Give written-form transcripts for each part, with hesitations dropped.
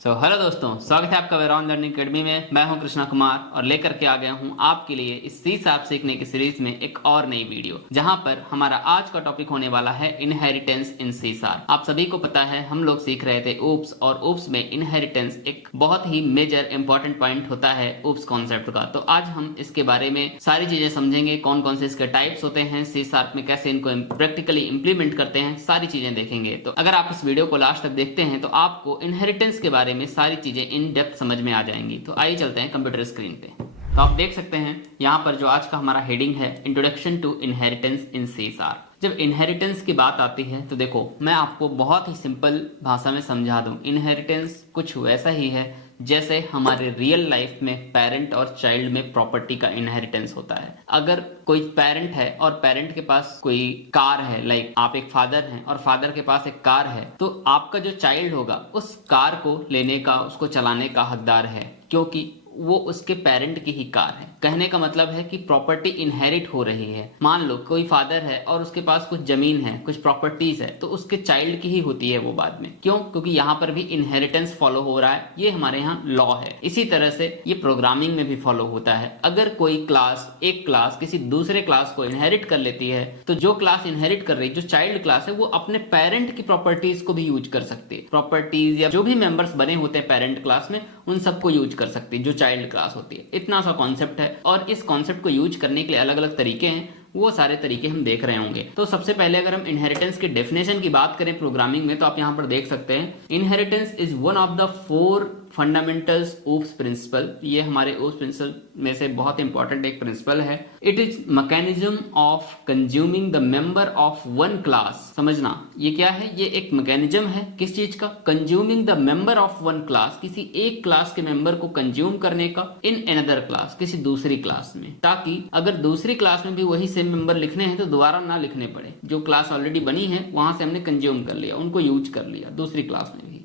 Hello दोस्तों, स्वागत है आपका वेरॉन लर्निंग अकेडमी में। मैं हूं कृष्णा कुमार और लेकर के आ गया हूं आपके लिए इस सी शार्प सीखने की सीरीज में एक और नई वीडियो, जहां पर हमारा आज का टॉपिक होने वाला है इनहेरिटेंस इन सी शार्प। आप सभी को पता है हम लोग सीख रहे थे ऊप्स, और ऊप्स में इनहेरिटेंस एक बहुत ही मेजर इंपॉर्टेंट पॉइंट होता है ऊप्स कॉन्सेप्ट का। तो आज हम इसके बारे में सारी चीजें समझेंगे, कौन कौन से इसके टाइप्स होते हैं, सी शार्प में कैसे इनको प्रैक्टिकली इंप्लीमेंट करते हैं, सारी चीजें देखेंगे। तो अगर आप इस वीडियो को लास्ट तक देखते हैं तो आपको इनहेरिटेंस के बारे में सारी चीजें इन डेप्थ समझ में आ जाएंगी। तो आइए चलते हैं कंप्यूटर स्क्रीन पे। तो आप देख सकते हैं यहाँ पर जो आज का हमारा हेडिंग है, introduction to inheritance in C sharp. जब इनहेरिटेंस की बात आती है तो देखो, मैं आपको बहुत ही सिंपल भाषा में समझा दूं। इनहेरिटेंस कुछ वैसा ही है जैसे हमारे रियल लाइफ में पेरेंट और चाइल्ड में प्रॉपर्टी का इनहेरिटेंस होता है। अगर कोई पेरेंट है और पेरेंट के पास कोई कार है, लाइक आप एक फादर हैं और फादर के पास एक कार है, तो आपका जो चाइल्ड होगा उस कार को लेने का, उसको चलाने का हकदार है, क्योंकि वो उसके पेरेंट की ही कार है। कहने का मतलब है कि प्रॉपर्टी इनहेरिट हो रही है। मान लो कोई फादर है और उसके पास कुछ जमीन है, कुछ प्रॉपर्टीज है, तो उसके चाइल्ड की ही होती है वो बाद में। क्यों? क्योंकि यहाँ पर भी इनहेरिटेंस फॉलो हो रहा है। ये हमारे यहाँ लॉ है। इसी तरह से ये प्रोग्रामिंग में भी फॉलो होता है। अगर कोई क्लास, एक क्लास किसी दूसरे क्लास को इनहेरिट कर लेती है, तो जो क्लास इनहेरिट कर रही, जो चाइल्ड क्लास है, वो अपने पेरेंट की प्रॉपर्टीज को भी यूज कर सकती है। प्रॉपर्टीज या जो भी मेंबर्स बने होते हैं पेरेंट क्लास में, उन सबको यूज कर सकती है जो चाइल्ड क्लास होती है। इतना सा कॉन्सेप्ट है, और इस कॉन्सेप्ट को यूज करने के लिए अलग अलग तरीके हैं। वो सारे तरीके हम देख रहे होंगे। तो सबसे पहले अगर हम इनहेरिटेंस की डेफिनेशन की बात करें प्रोग्रामिंग में, तो आप यहां पर देख सकते हैं, inheritance is one of the 4 fundamentals OOPs principle. ये हमारे ऊप्स प्रिंसिपल में से बहुत इंपॉर्टेंट एक प्रिंसिपल है। It is mechanism of consuming the member of one class. समझना, ये क्या है? ये एक मैकेनिज्म है किस चीज का? Consuming the member of one class, किसी एक क्लास के मेंबर को कंज्यूम करने का, इन अनदर क्लास, किसी दूसरी क्लास में, ताकि अगर दूसरी क्लास में भी वही सेम मेंबर लिखने हैं तो दोबारा ना लिखने पड़े। जो क्लास ऑलरेडी बनी है वहां से हमने कंज्यूम कर लिया, उनको यूज कर लिया दूसरी क्लास में भी।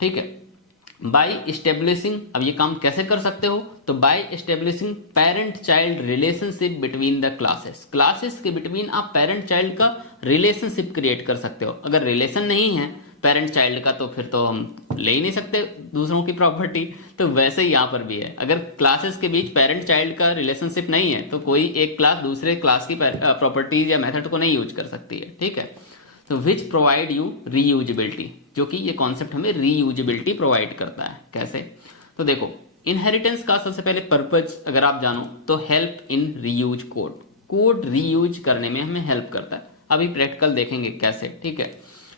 ठीक है। बाय एस्टेब्लिशिंग, अब ये काम कैसे कर सकते हो? तो by establishing parent child relationship between the classes. Classes के बिटवीन आप पेरेंट चाइल्ड का रिलेशनशिप क्रिएट कर सकते हो। अगर रिलेशन नहीं है पेरेंट चाइल्ड का, तो फिर तो हम ले ही नहीं सकते दूसरों की प्रॉपर्टी। तो वैसे ही यहाँ पर भी है, अगर क्लासेस के बीच पेरेंट चाइल्ड का रिलेशनशिप नहीं है तो कोई एक क्लास दूसरे क्लास की प्रॉपर्टीज या मेथड को नहीं यूज कर सकती है। ठीक है। तो विच प्रोवाइड यू रीयूजेबिलिटी, जो कि ये कॉन्सेप्ट हमें रीयूजेबिलिटी प्रोवाइड करता है। कैसे? तो देखो, इनहेरिटेंस का सबसे पहले पर्पज अगर आप जानो तो help in reuse code. Code reuse करने में हमें हेल्प करता है। अभी प्रैक्टिकल देखेंगे कैसे। ठीक है।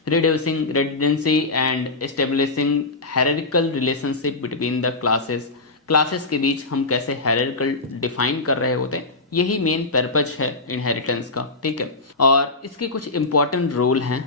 Reducing redundancy and establishing hierarchical relationship between the classes. Classes के बीच हम कैसे हायरार्किकल डिफाइन कर रहे होते हैं, यही मेन पर्पज है इनहेरिटेंस का। ठीक है। और इसके कुछ इंपॉर्टेंट रूल हैं,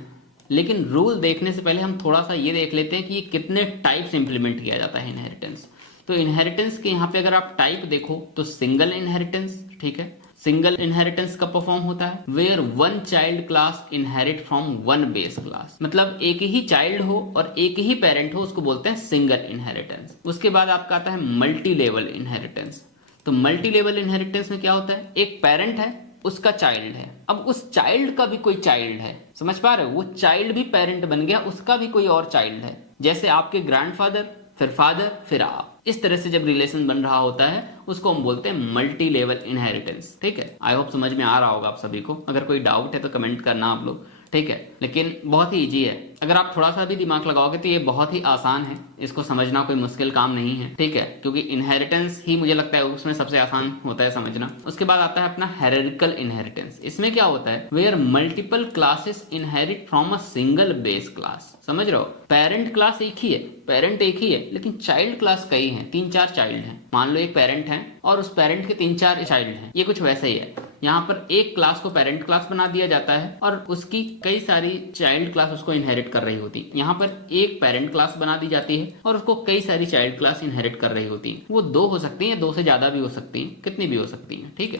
लेकिन रूल देखने से पहले हम थोड़ा सा ये देख लेते हैं कि ये कितने टाइप्स इंप्लीमेंट किया जाता है इनहेरिटेंस। तो इनहेरिटेंस के यहाँ पे अगर आप टाइप देखो तो सिंगल इनहेरिटेंस, ठीक है, सिंगल इनहेरिटेंस कब परफॉर्म होता है? Where one child class inherit from one base class. मतलब एक ही चाइल्ड हो और एक ही पेरेंट हो, उसको बोलते हैं सिंगल इनहेरिटेंस। उसके बाद आपका आता है मल्टी लेवल इनहेरिटेंस। तो मल्टी लेवल इनहेरिटेंस में क्या होता है? एक पेरेंट है, उसका चाइल्ड है, अब उस चाइल्ड का भी कोई चाइल्ड है। समझ पा रहे हो? वो चाइल्ड भी पेरेंट बन गया, उसका भी कोई और चाइल्ड है। जैसे आपके ग्रैंडफादर, फिर फादर, फिर आप। इस तरह से जब रिलेशन बन रहा होता है उसको हम बोलते हैं मल्टी लेवल इनहेरिटेंस। ठीक है। आई होप समझ में आ रहा होगा आप सभी को। अगर कोई डाउट है तो कमेंट करना आप लोग। ठीक है। लेकिन बहुत ही इजी है, अगर आप थोड़ा सा भी दिमाग लगाओगे तो ये बहुत ही आसान है। इसको समझना कोई मुश्किल काम नहीं है। ठीक है। क्योंकि इनहेरिटेंस ही मुझे लगता है उसमें सबसे आसान होता है समझना। उसके बाद आता है अपना हायरार्किकल इनहेरिटेंस। इसमें क्या होता है? Where multiple classes inherit from a single base class. समझ रहे हो? पेरेंट क्लास एक ही है, पेरेंट एक ही है, लेकिन चाइल्ड क्लास कई हैं, 3-4 चाइल्ड हैं। मान लो एक पेरेंट है और उस पेरेंट के 3-4 चाइल्ड हैं। ये कुछ वैसे ही है। यहाँ पर एक क्लास को पेरेंट क्लास बना दिया जाता है और उसकी कई सारी चाइल्ड क्लास उसको इनहेरिट कर रही होती है। यहाँ पर एक पेरेंट क्लास बना दी जाती है और उसको कई सारी चाइल्ड क्लास इनहेरिट कर रही होती है। वो 2 हो सकती है, 2 से ज्यादा भी हो सकती है, कितनी भी हो सकती है। ठीक है।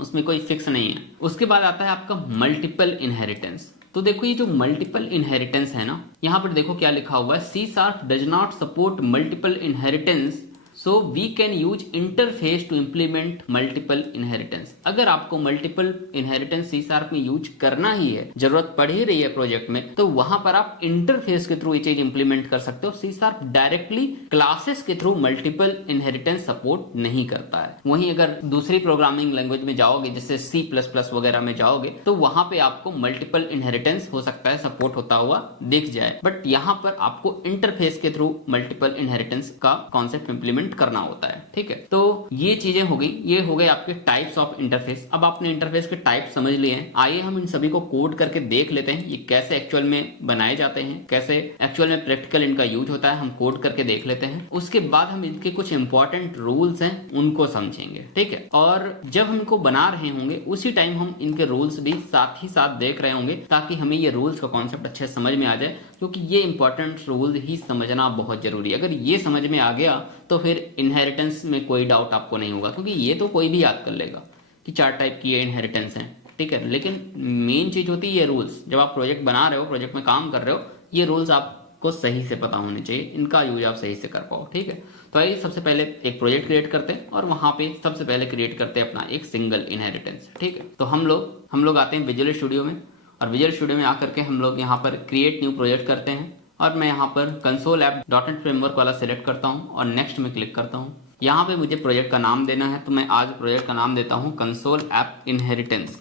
उसमें कोई फिक्स नहीं है। उसके बाद आता है आपका मल्टीपल इनहेरिटेंस। तो देखो, ये जो मल्टीपल इनहेरिटेंस है ना, यहाँ पर देखो क्या लिखा हुआ है, C sharp does not support multiple inheritance so we can use interface to implement multiple inheritance. अगर आपको मल्टीपल इनहेरिटेंस सी शार्प में यूज करना ही है, जरूरत पड़ ही रही है प्रोजेक्ट में, तो वहां पर आप इंटरफेस के थ्रू ये चीज इंप्लीमेंट कर सकते हो। सी शार्प डायरेक्टली क्लासेस के थ्रू मल्टीपल इनहेरिटेंस सपोर्ट नहीं करता है। वहीं अगर दूसरी प्रोग्रामिंग लैंग्वेज में जाओगे, जैसे C++ वगैरह में जाओगे, तो वहां पे आपको मल्टीपल इनहेरिटेंस हो सकता है सपोर्ट होता हुआ दिख जाए, बट यहाँ पर आपको इंटरफेस के थ्रू मल्टीपल इनहेरिटेंस का कॉन्सेप्ट इंप्लीमेंट करना होता है। ठीक है, तो ये चीजें हो गई, ये हो गए आपके टाइप्स ऑफ इंटरफेस। अब आपने इंटरफेस के टाइप समझ लिए हैं, आइए हम इन सभी को कोड करके देख लेते हैं, ये कैसे एक्चुअल में बनाए जाते हैं, कैसे एक्चुअल में प्रैक्टिकल इनका यूज होता है, हम कोड करके देख लेते हैं। उसके बाद हम इनके कुछ इंपॉर्टेंट रूल्स हैं उनको समझेंगे। ठीक है, और जब हम इनको बना रहे होंगे उसी टाइम हम इनके रूल्स भी साथ ही साथ देख रहे होंगे, ताकि हमें ये रूल्स का कॉन्सेप्ट अच्छे से समझ में आ जाए, क्योंकि ये इंपॉर्टेंट रूल ही समझना बहुत जरूरी है। अगर ये समझ में आ गया तो फिर इनहेरिटेंस में कोई डाउट आपको नहीं होगा, क्योंकि ये तो कोई भी याद कर लेगा कि 4 टाइप की ये इनहेरिटेंस है। ठीक है, लेकिन मेन चीज होती है ये रूल्स। जब आप प्रोजेक्ट बना रहे हो, प्रोजेक्ट में काम कर रहे हो, ये रूल्स आपको सही से पता होने चाहिए, इनका यूज आप सही से कर पाओ। ठीक है, तो आइए सबसे पहले एक प्रोजेक्ट क्रिएट करते हैं और वहां पे सबसे पहले क्रिएट करते हैं अपना एक सिंगल इनहेरिटेंस। ठीक है, तो हम लोग आते हैं विजुअल स्टूडियो में, और विजुअल स्टूडियो में आकर के हम लोग यहाँ पर क्रिएट न्यू प्रोजेक्ट करते हैं, और मैं यहाँ पर कंसोल ऐप .NET फ्रेमवर्क वाला सिलेक्ट करता हूँ और नेक्स्ट में क्लिक करता हूँ। यहाँ पे मुझे प्रोजेक्ट का नाम देना है, तो मैं आज प्रोजेक्ट का नाम देता हूँ कंसोल ऐप इनहेरिटेंस।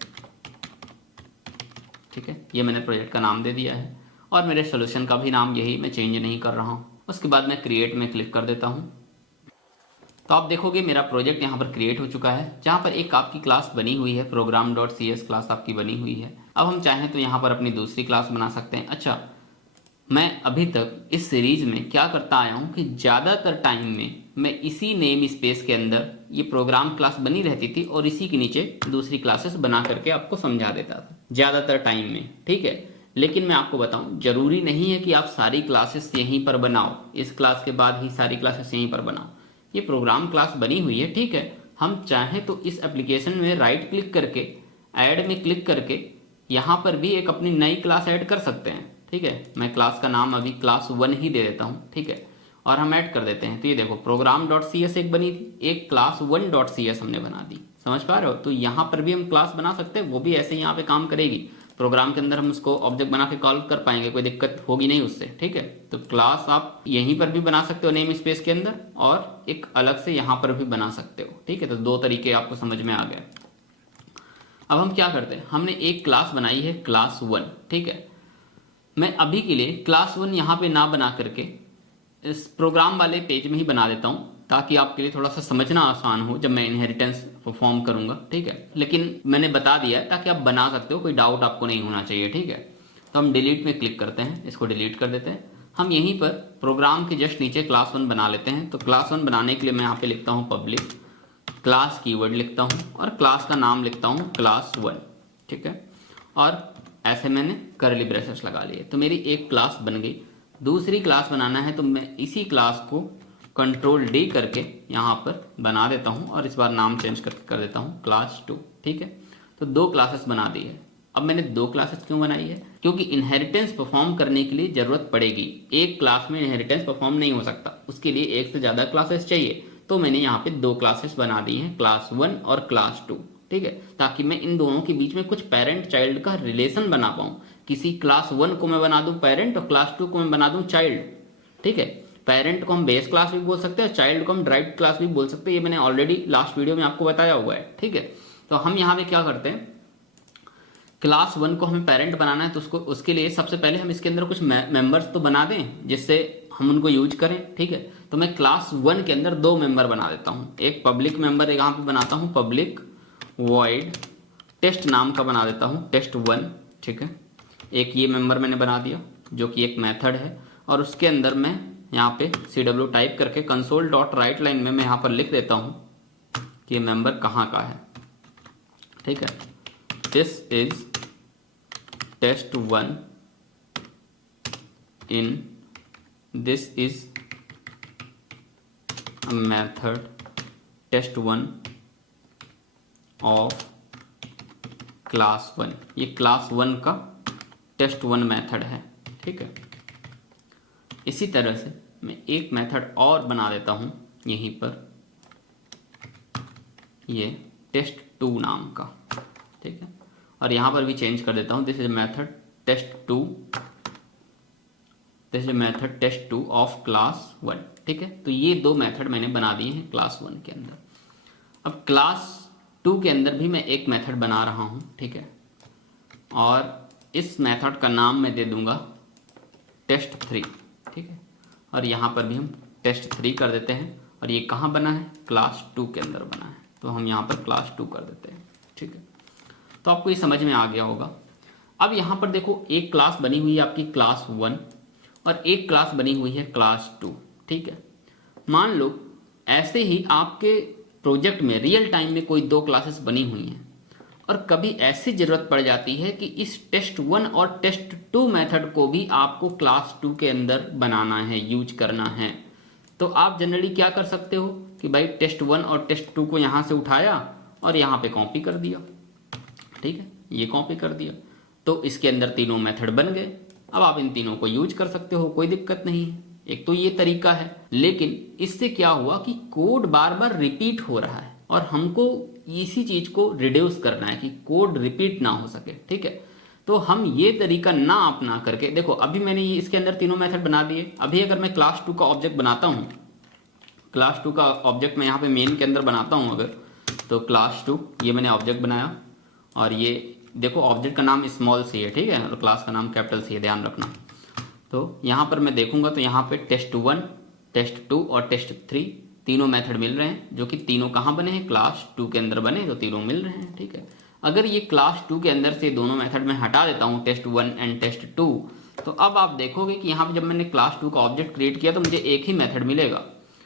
ठीक है, ये मैंने प्रोजेक्ट का नाम दे दिया है, और मेरे सोल्यूशन का भी नाम यही, मैं चेंज नहीं कर रहा हूँ। उसके बाद मैं क्रिएट में क्लिक कर देता हूँ, तो आप देखोगे मेरा प्रोजेक्ट यहाँ पर क्रिएट हो चुका है, जहाँ पर एक आपकी क्लास बनी हुई है, program.cs क्लास आपकी बनी हुई है। अब हम चाहें तो यहाँ पर अपनी दूसरी क्लास बना सकते हैं। अच्छा, मैं अभी तक इस सीरीज में क्या करता आया हूँ कि ज़्यादातर टाइम में मैं इसी नेम स्पेस के अंदर ये प्रोग्राम क्लास बनी रहती थी, और इसी के नीचे दूसरी क्लासेस बना करके आपको समझा देता था ज़्यादातर टाइम में। ठीक है, लेकिन मैं आपको बताऊं, जरूरी नहीं है कि आप सारी क्लासेस यहीं पर बनाओ, इस क्लास के बाद ही सारी क्लासेस यहीं पर बनाओ। ये प्रोग्राम क्लास बनी हुई है, ठीक है, हम चाहें तो इस एप्लीकेशन में राइट क्लिक करके ऐड में क्लिक करके यहाँ पर भी एक अपनी नई क्लास ऐड कर सकते हैं। ठीक है, मैं क्लास का नाम अभी क्लास 1 ही दे देता हूँ। ठीक है, और हम ऐड कर देते हैं। तो ये देखो program.cs एक बनी थी, एक क्लास 1.cs हमने बना दी। समझ पा रहे हो? तो यहाँ पर भी हम क्लास बना सकते हैं, वो भी ऐसे ही यहाँ पे काम करेगी। प्रोग्राम के अंदर हम उसको ऑब्जेक्ट बना के कॉल कर पाएंगे, कोई दिक्कत होगी नहीं उससे। ठीक है, तो क्लास आप यहीं पर भी बना सकते हो नेम स्पेस के अंदर, और एक अलग से यहाँ पर भी बना सकते हो। ठीक है, तो 2 तरीके आपको समझ में आ गए। अब हम क्या करते हैं, हमने एक क्लास बनाई है क्लास 1। ठीक है, मैं अभी के लिए क्लास 1 यहाँ पे ना बना करके इस प्रोग्राम वाले पेज में ही बना देता हूँ, ताकि आपके लिए थोड़ा सा समझना आसान हो जब मैं इनहेरिटेंस परफॉर्म करूंगा। ठीक है, लेकिन मैंने बता दिया है ताकि आप बना सकते हो, कोई डाउट आपको नहीं होना चाहिए। ठीक है, तो हम डिलीट में क्लिक करते हैं, इसको डिलीट कर देते हैं। हम यहीं पर प्रोग्राम के जस्ट नीचे क्लास 1 बना लेते हैं। तो क्लास 1 बनाने के लिए मैं यहाँ पे लिखता हूँ पब्लिक, क्लास कीवर्ड लिखता हूँ, और क्लास का नाम लिखता हूँ क्लास 1। ठीक है, और ऐसे मैंने कर्ली ब्रेसेस लगा लिए, तो मेरी एक क्लास बन गई। दूसरी क्लास बनाना है तो मैं इसी क्लास को कंट्रोल D करके यहाँ पर बना देता हूँ, और इस बार नाम चेंज कर देता हूँ क्लास 2। ठीक है, तो 2 क्लासेस बना दी है। अब मैंने 2 क्लासेस क्यों बनाई है, क्योंकि इनहेरिटेंस परफॉर्म करने के लिए जरूरत पड़ेगी। एक क्लास में इनहेरिटेंस परफॉर्म नहीं हो सकता, उसके लिए एक से ज्यादा क्लासेस चाहिए। तो मैंने यहाँ पे 2 क्लासेस बना दी हैं, क्लास 1 और क्लास 2। ठीक है, ताकि मैं इन दोनों के बीच में कुछ पेरेंट चाइल्ड का रिलेशन बना पाऊं। किसी क्लास 1 को मैं बना दूं पेरेंट, और क्लास 2 को मैं बना दूं चाइल्ड। ठीक है, पेरेंट को हम बेस क्लास भी बोल सकते हैं, चाइल्ड को हम ड्राइव्ड क्लास भी बोल सकते हैं, ये मैंने ऑलरेडी लास्ट वीडियो में आपको बताया हुआ है। ठीक है, तो हम यहाँ पे क्या करते हैं, क्लास 1 को हमें पेरेंट बनाना है, तो उसके लिए सबसे पहले हम इसके अंदर कुछ मेंबर्स तो बना दें जिससे हम उनको यूज करें। ठीक है, तो मैं क्लास 1 के अंदर 2 मेंबर बना देता हूँ। एक पब्लिक मेंबर यहाँ पे बनाता हूँ, पब्लिक वॉइड टेस्ट नाम का बना देता हूँ, test1। ठीक है, एक ये मेंबर मैंने बना दिया जो कि एक मेथड है, और उसके अंदर मैं यहाँ पे cw टाइप करके console.writeline में मैं यहाँ पर लिख देता हूँ कि ये मेंबर कहाँ का है। ठीक है, this is test1 in this is a method test1 of class 1। ये क्लास 1 का test1 मेथड है। ठीक है, इसी तरह से मैं एक मेथड और बना देता हूं यहीं पर ये test2 नाम का, ठीक है। और यहाँ पर भी चेंज कर देता हूँ, this is method test2, this is method test2 of class 1, ठीक है। तो ये दो मेथड मैंने बना दिए हैं क्लास 1 के अंदर। अब क्लास 2 के अंदर भी मैं एक मेथड बना रहा हूँ, ठीक है, और इस मेथड का नाम मैं दे दूंगा test3, ठीक है। और यहाँ पर भी हम test3 कर देते हैं, और ये कहाँ बना है, क्लास 2 के अंदर बना है, तो हम यहाँ पर क्लास 2 कर देते हैं, ठीक है। तो आपको ये समझ में आ गया होगा। अब यहाँ पर देखो, एक क्लास बनी हुई है आपकी क्लास 1 और एक क्लास बनी हुई है क्लास 2, ठीक है। मान लो ऐसे ही आपके प्रोजेक्ट में रियल टाइम में कोई दो क्लासेस बनी हुई हैं, और कभी ऐसी जरूरत पड़ जाती है कि इस test1 और test2 मेथड को भी आपको क्लास 2 के अंदर बनाना है, यूज करना है। तो आप जनरली क्या कर सकते हो कि भाई test1 और test2 को यहाँ से उठाया और यहाँ पे कॉपी कर दिया, ठीक है, ये कॉपी कर दिया, तो इसके अंदर तीनों मेथड बन गए। अब आप इन तीनों को यूज कर सकते हो, कोई दिक्कत नहीं है। एक तो ये तरीका है, लेकिन इससे क्या हुआ कि कोड बार बार रिपीट हो रहा है, और हमको इसी चीज को रिड्यूस करना है कि कोड रिपीट ना हो सके, ठीक है। तो हम ये तरीका ना अपना करके, देखो अभी मैंने ये इसके अंदर तीनों मेथड बना दिए। अभी अगर मैं क्लास 2 का ऑब्जेक्ट बनाता हूँ, क्लास 2 का ऑब्जेक्ट मैं यहाँ पे मेन के अंदर बनाता हूँ अगर, तो क्लास 2 ये मैंने ऑब्जेक्ट बनाया, और ये देखो ऑब्जेक्ट का नाम स्मॉल सी है, ठीक है, और क्लास का नाम कैपिटल सी है, ध्यान रखना। तो यहाँ पर मैं देखूंगा तो यहाँ पे test1, test2 और test3 तीनों मेथड मिल रहे हैं, जो कि तीनों कहाँ बने हैं, क्लास 2 के अंदर बने, तो तीनों मिल रहे हैं, ठीक है। अगर ये क्लास 2 के अंदर से दोनों मेथड में हटा देता हूँ, test1 एंड test2, तो अब आप देखोगे कि यहाँ पे जब मैंने क्लास 2 का ऑब्जेक्ट क्रिएट किया तो मुझे एक ही मेथड मिलेगा,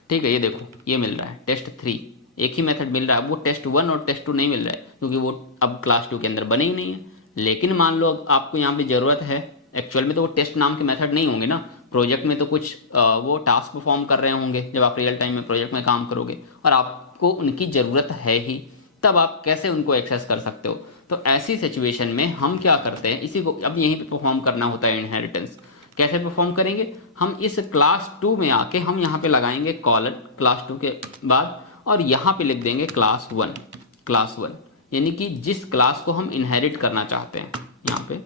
ठीक है। ये देखो ये मिल रहा है test3, एक ही मेथड मिल रहा है, वो test1 और test2 नहीं मिल रहा है, क्योंकि वो अब क्लास 2 के अंदर बने ही नहीं है। लेकिन मान लो आपको यहाँ पे जरूरत है, एक्चुअल में तो वो टेस्ट नाम के मेथड नहीं होंगे ना, प्रोजेक्ट में तो कुछ वो टास्क परफॉर्म कर रहे होंगे जब आप रियल टाइम में प्रोजेक्ट में काम करोगे, और आपको उनकी ज़रूरत है ही, तब आप कैसे उनको एक्सेस कर सकते हो। तो ऐसी सिचुएशन में हम क्या करते हैं, इसी को अब यहीं पे परफॉर्म करना होता है इनहेरिटेंस। कैसे परफॉर्म करेंगे, हम इस क्लास 2 में आके हम यहाँ पे लगाएंगे कॉलन क्लास 2 के बाद, और यहाँ पे लिख देंगे क्लास 1, यानी कि जिस क्लास को हम इनहेरिट करना चाहते हैं, यहाँ पे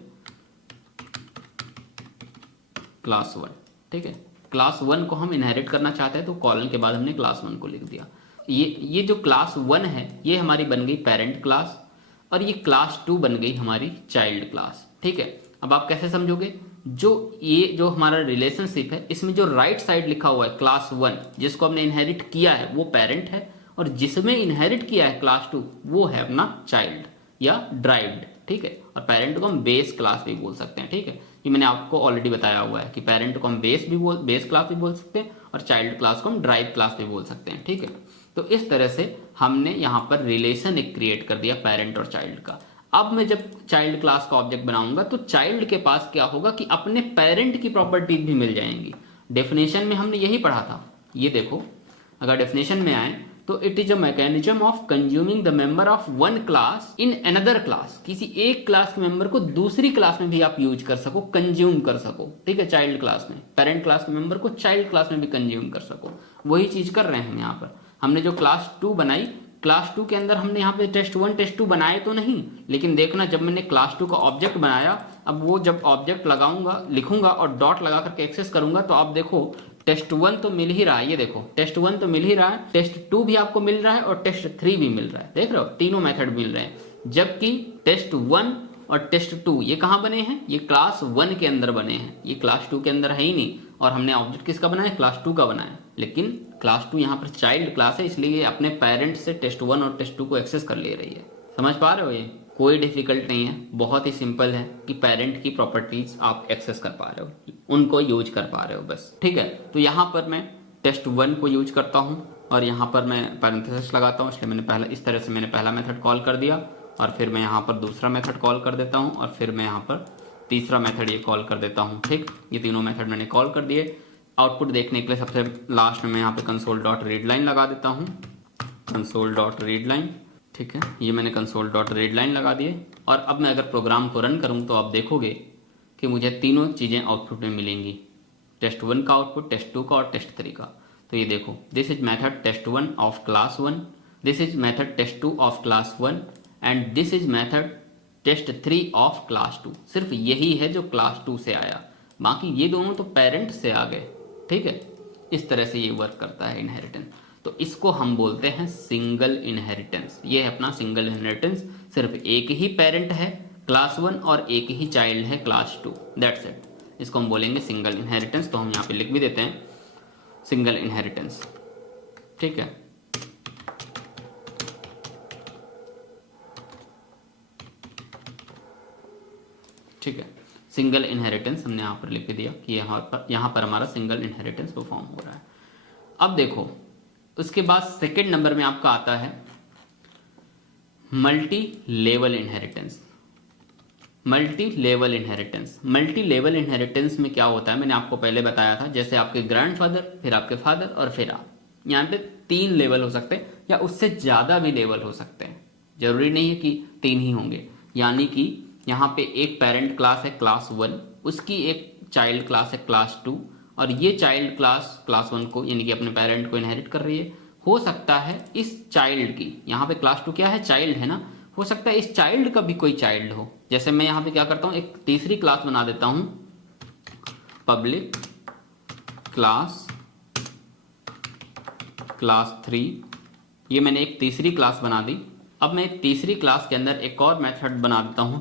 क्लास 1, ठीक है, क्लास 1 को हम इनहेरिट करना चाहते हैं, तो कॉलन के बाद हमने क्लास 1 को लिख दिया। ये जो क्लास 1 है ये हमारी बन गई पेरेंट क्लास, और ये क्लास 2 बन गई हमारी चाइल्ड क्लास, ठीक है। अब आप कैसे समझोगे, जो हमारा रिलेशनशिप है, इसमें जो राइट साइड लिखा हुआ है क्लास 1, जिसको हमने इनहेरिट किया है वो पेरेंट है, और जिसमें इनहेरिट किया है क्लास 2 वो है अपना चाइल्ड या ड्राइव्ड, ठीक है। और पेरेंट को हम बेस क्लास भी बोल सकते हैं, ठीक है। ये मैंने आपको ऑलरेडी बताया हुआ है कि पेरेंट को हम बेस क्लास भी बोल सकते हैं, और चाइल्ड क्लास को हम ड्राइव क्लास भी बोल सकते हैं, ठीक है। तो इस तरह से हमने यहाँ पर रिलेशन एक क्रिएट कर दिया पेरेंट और चाइल्ड का। अब मैं जब चाइल्ड क्लास का ऑब्जेक्ट बनाऊंगा तो चाइल्ड के पास क्या होगा कि अपने पेरेंट की प्रॉपर्टीज भी मिल जाएंगी। डेफिनेशन में हमने यही पढ़ा था, ये देखो, अगर डेफिनेशन में आए तो it is a mechanism of consuming the member of one class in another class. किसी एक क्लास के मेंबर को दूसरी क्लास में भी आप यूज कर सको, कंज्यूम कर सको, ठीक है। चाइल्ड क्लास में पेरेंट क्लास के मेंबर को चाइल्ड क्लास में भी कंज्यूम कर सको, वही चीज कर रहे हैं हम यहाँ पर। हमने जो क्लास 2 बनाई, क्लास 2 के अंदर हमने यहाँ पे test1 test2 बनाए तो नहीं, लेकिन देखना जब मैंने क्लास 2 का ऑब्जेक्ट बनाया, अब वो जब ऑब्जेक्ट लगाऊंगा, लिखूंगा और डॉट लगा करके एक्सेस करूंगा, तो आप देखो test1 तो मिल ही रहा है, ये देखो test1 तो मिल ही रहा है, test2 भी आपको मिल रहा है और test3 भी मिल रहा है, देख रहे हो, तीनों मेथड मिल रहे हैं। जबकि test1 और test2 ये कहाँ बने हैं, ये क्लास 1 के अंदर बने हैं, ये क्लास 2 के अंदर है ही नहीं। और हमने ऑब्जेक्ट किसका बनाया, क्लास 2 का बनाया, लेकिन क्लास 2 यहाँ पर चाइल्ड क्लास है, इसलिए ये अपने पेरेंट से test1 और test2 को एक्सेस कर ले रही है। समझ पा रहे हो, ये कोई डिफिकल्ट नहीं है, बहुत ही सिंपल है कि पेरेंट की प्रॉपर्टीज आप एक्सेस कर पा रहे हो, उनको यूज कर पा रहे हो बस, ठीक है। तो यहाँ पर मैं test1 को यूज करता हूँ और यहाँ पर मैं पैरेंथेसिस लगाता हूँ, इसलिए मैंने पहला इस तरह से मैंने पहला मेथड कॉल कर दिया, और फिर मैं यहाँ पर दूसरा मेथड कॉल कर देता हूँ, और फिर मैं यहाँ पर तीसरा मेथड ये कॉल कर देता हूँ, ठीक। ये तीनों मेथड मैंने कॉल कर दिए। आउटपुट देखने के लिए सबसे लास्ट में मैं यहाँ पे console.readline लगा देता हूँ, console.readline, ठीक है। ये मैंने console.readline लगा दिए, और अब मैं अगर प्रोग्राम को रन करूँ तो आप देखोगे कि मुझे तीनों चीज़ें आउटपुट में मिलेंगी, test1 का आउटपुट, test2 का और test3 का। तो ये देखो, this is method test1 of class 1, this is method test2 of class 1 and this is method test3 of class 2। सिर्फ यही है जो क्लास 2 से आया, बाकी ये दोनों तो पेरेंट से आ गए। ठीक है, इस तरह से ये वर्क करता है इनहेरिटेंस। तो इसको हम बोलते हैं सिंगल इनहेरिटेंस। ये है अपना सिंगल इनहेरिटेंस, सिर्फ एक ही पेरेंट है क्लास 1 और एक ही चाइल्ड है क्लास 2, दैट्स इट। इसको हम बोलेंगे सिंगल इनहेरिटेंस। तो हम यहाँ पे लिख भी देते हैं सिंगल इनहेरिटेंस। ठीक है, ठीक है, सिंगल इनहेरिटेंस हमने यहाँ पर लिख के दिया कि यहाँ पर हमारा सिंगल इनहेरिटेंस परफॉर्म हो रहा है। अब देखो, उसके बाद सेकंड नंबर में आपका आता है multi level inheritance. Multi level inheritance, multi level inheritance में क्या होता है, मैंने आपको पहले बताया था, जैसे आपके ग्रैंडफादर, फिर आपके फादर और फिर आप। यहाँ पे 3 लेवल हो सकते हैं या उससे ज्यादा भी लेवल हो सकते हैं, जरूरी नहीं है कि 3 ही होंगे। यानी कि यहाँ पे एक पेरेंट क्लास है क्लास 1, उसकी एक चाइल्ड क्लास है क्लास 2, और ये चाइल्ड क्लास 1 को यानी कि अपने पेरेंट को इनहेरिट कर रही है। हो सकता है इस चाइल्ड की, यहाँ पे क्लास 2 क्या है, चाइल्ड है ना, हो सकता है इस चाइल्ड का भी कोई चाइल्ड हो। जैसे मैं यहाँ पे क्या करता हूँ, एक तीसरी क्लास बना देता हूँ, पब्लिक क्लास 3। ये मैंने एक तीसरी क्लास बना दी। अब मैं तीसरी क्लास के अंदर एक और मेथड बना देता हूँ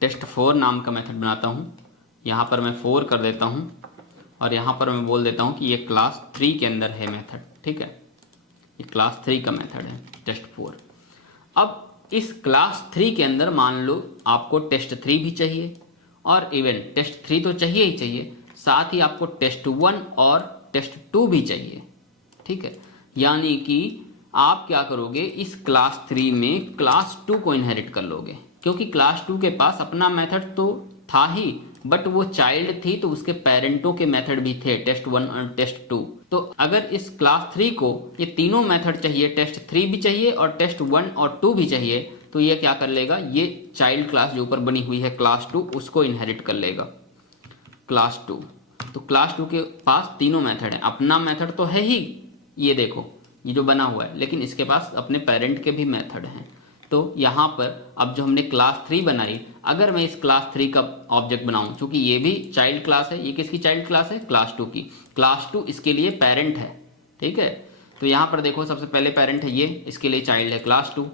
test4 नाम का मेथड बनाता हूँ। यहाँ पर मैं 4 कर देता हूँ और यहाँ पर मैं बोल देता हूँ कि ये क्लास 3 के अंदर है मेथड। ठीक है, ये क्लास 3 का मेथड है test4। अब इस क्लास 3 के अंदर मान लो आपको test3 भी चाहिए, और इवन test3 तो चाहिए ही चाहिए, साथ ही आपको test1 और test2 भी चाहिए। ठीक है, यानी कि आप क्या करोगे, इस क्लास 3 में क्लास 2 को इनहेरिट कर लोगे, क्योंकि क्लास 2 के पास अपना मेथड तो था ही, बट वो चाइल्ड थी तो उसके पेरेंटों के मेथड भी थे test1 और test2। तो अगर इस क्लास 3 को ये तीनों मेथड चाहिए, test3 भी चाहिए और test1 और 2 भी चाहिए, तो ये क्या कर लेगा, ये चाइल्ड क्लास जो ऊपर बनी हुई है क्लास 2, उसको इनहेरिट कर लेगा क्लास 2। तो क्लास 2 के पास तीनों मेथड है, अपना मेथड तो है ही, ये देखो ये जो बना हुआ है, लेकिन इसके पास अपने पेरेंट के भी मेथड हैं। तो यहाँ पर अब जो हमने क्लास 3 बनाई, अगर मैं इस क्लास 3 का ऑब्जेक्ट बनाऊं, क्योंकि ये भी चाइल्ड क्लास है, ये किसकी चाइल्ड क्लास है, क्लास 2 की। क्लास 2 इसके लिए पेरेंट है। ठीक है, तो यहाँ पर देखो सबसे पहले पेरेंट है ये, इसके लिए चाइल्ड है क्लास 2,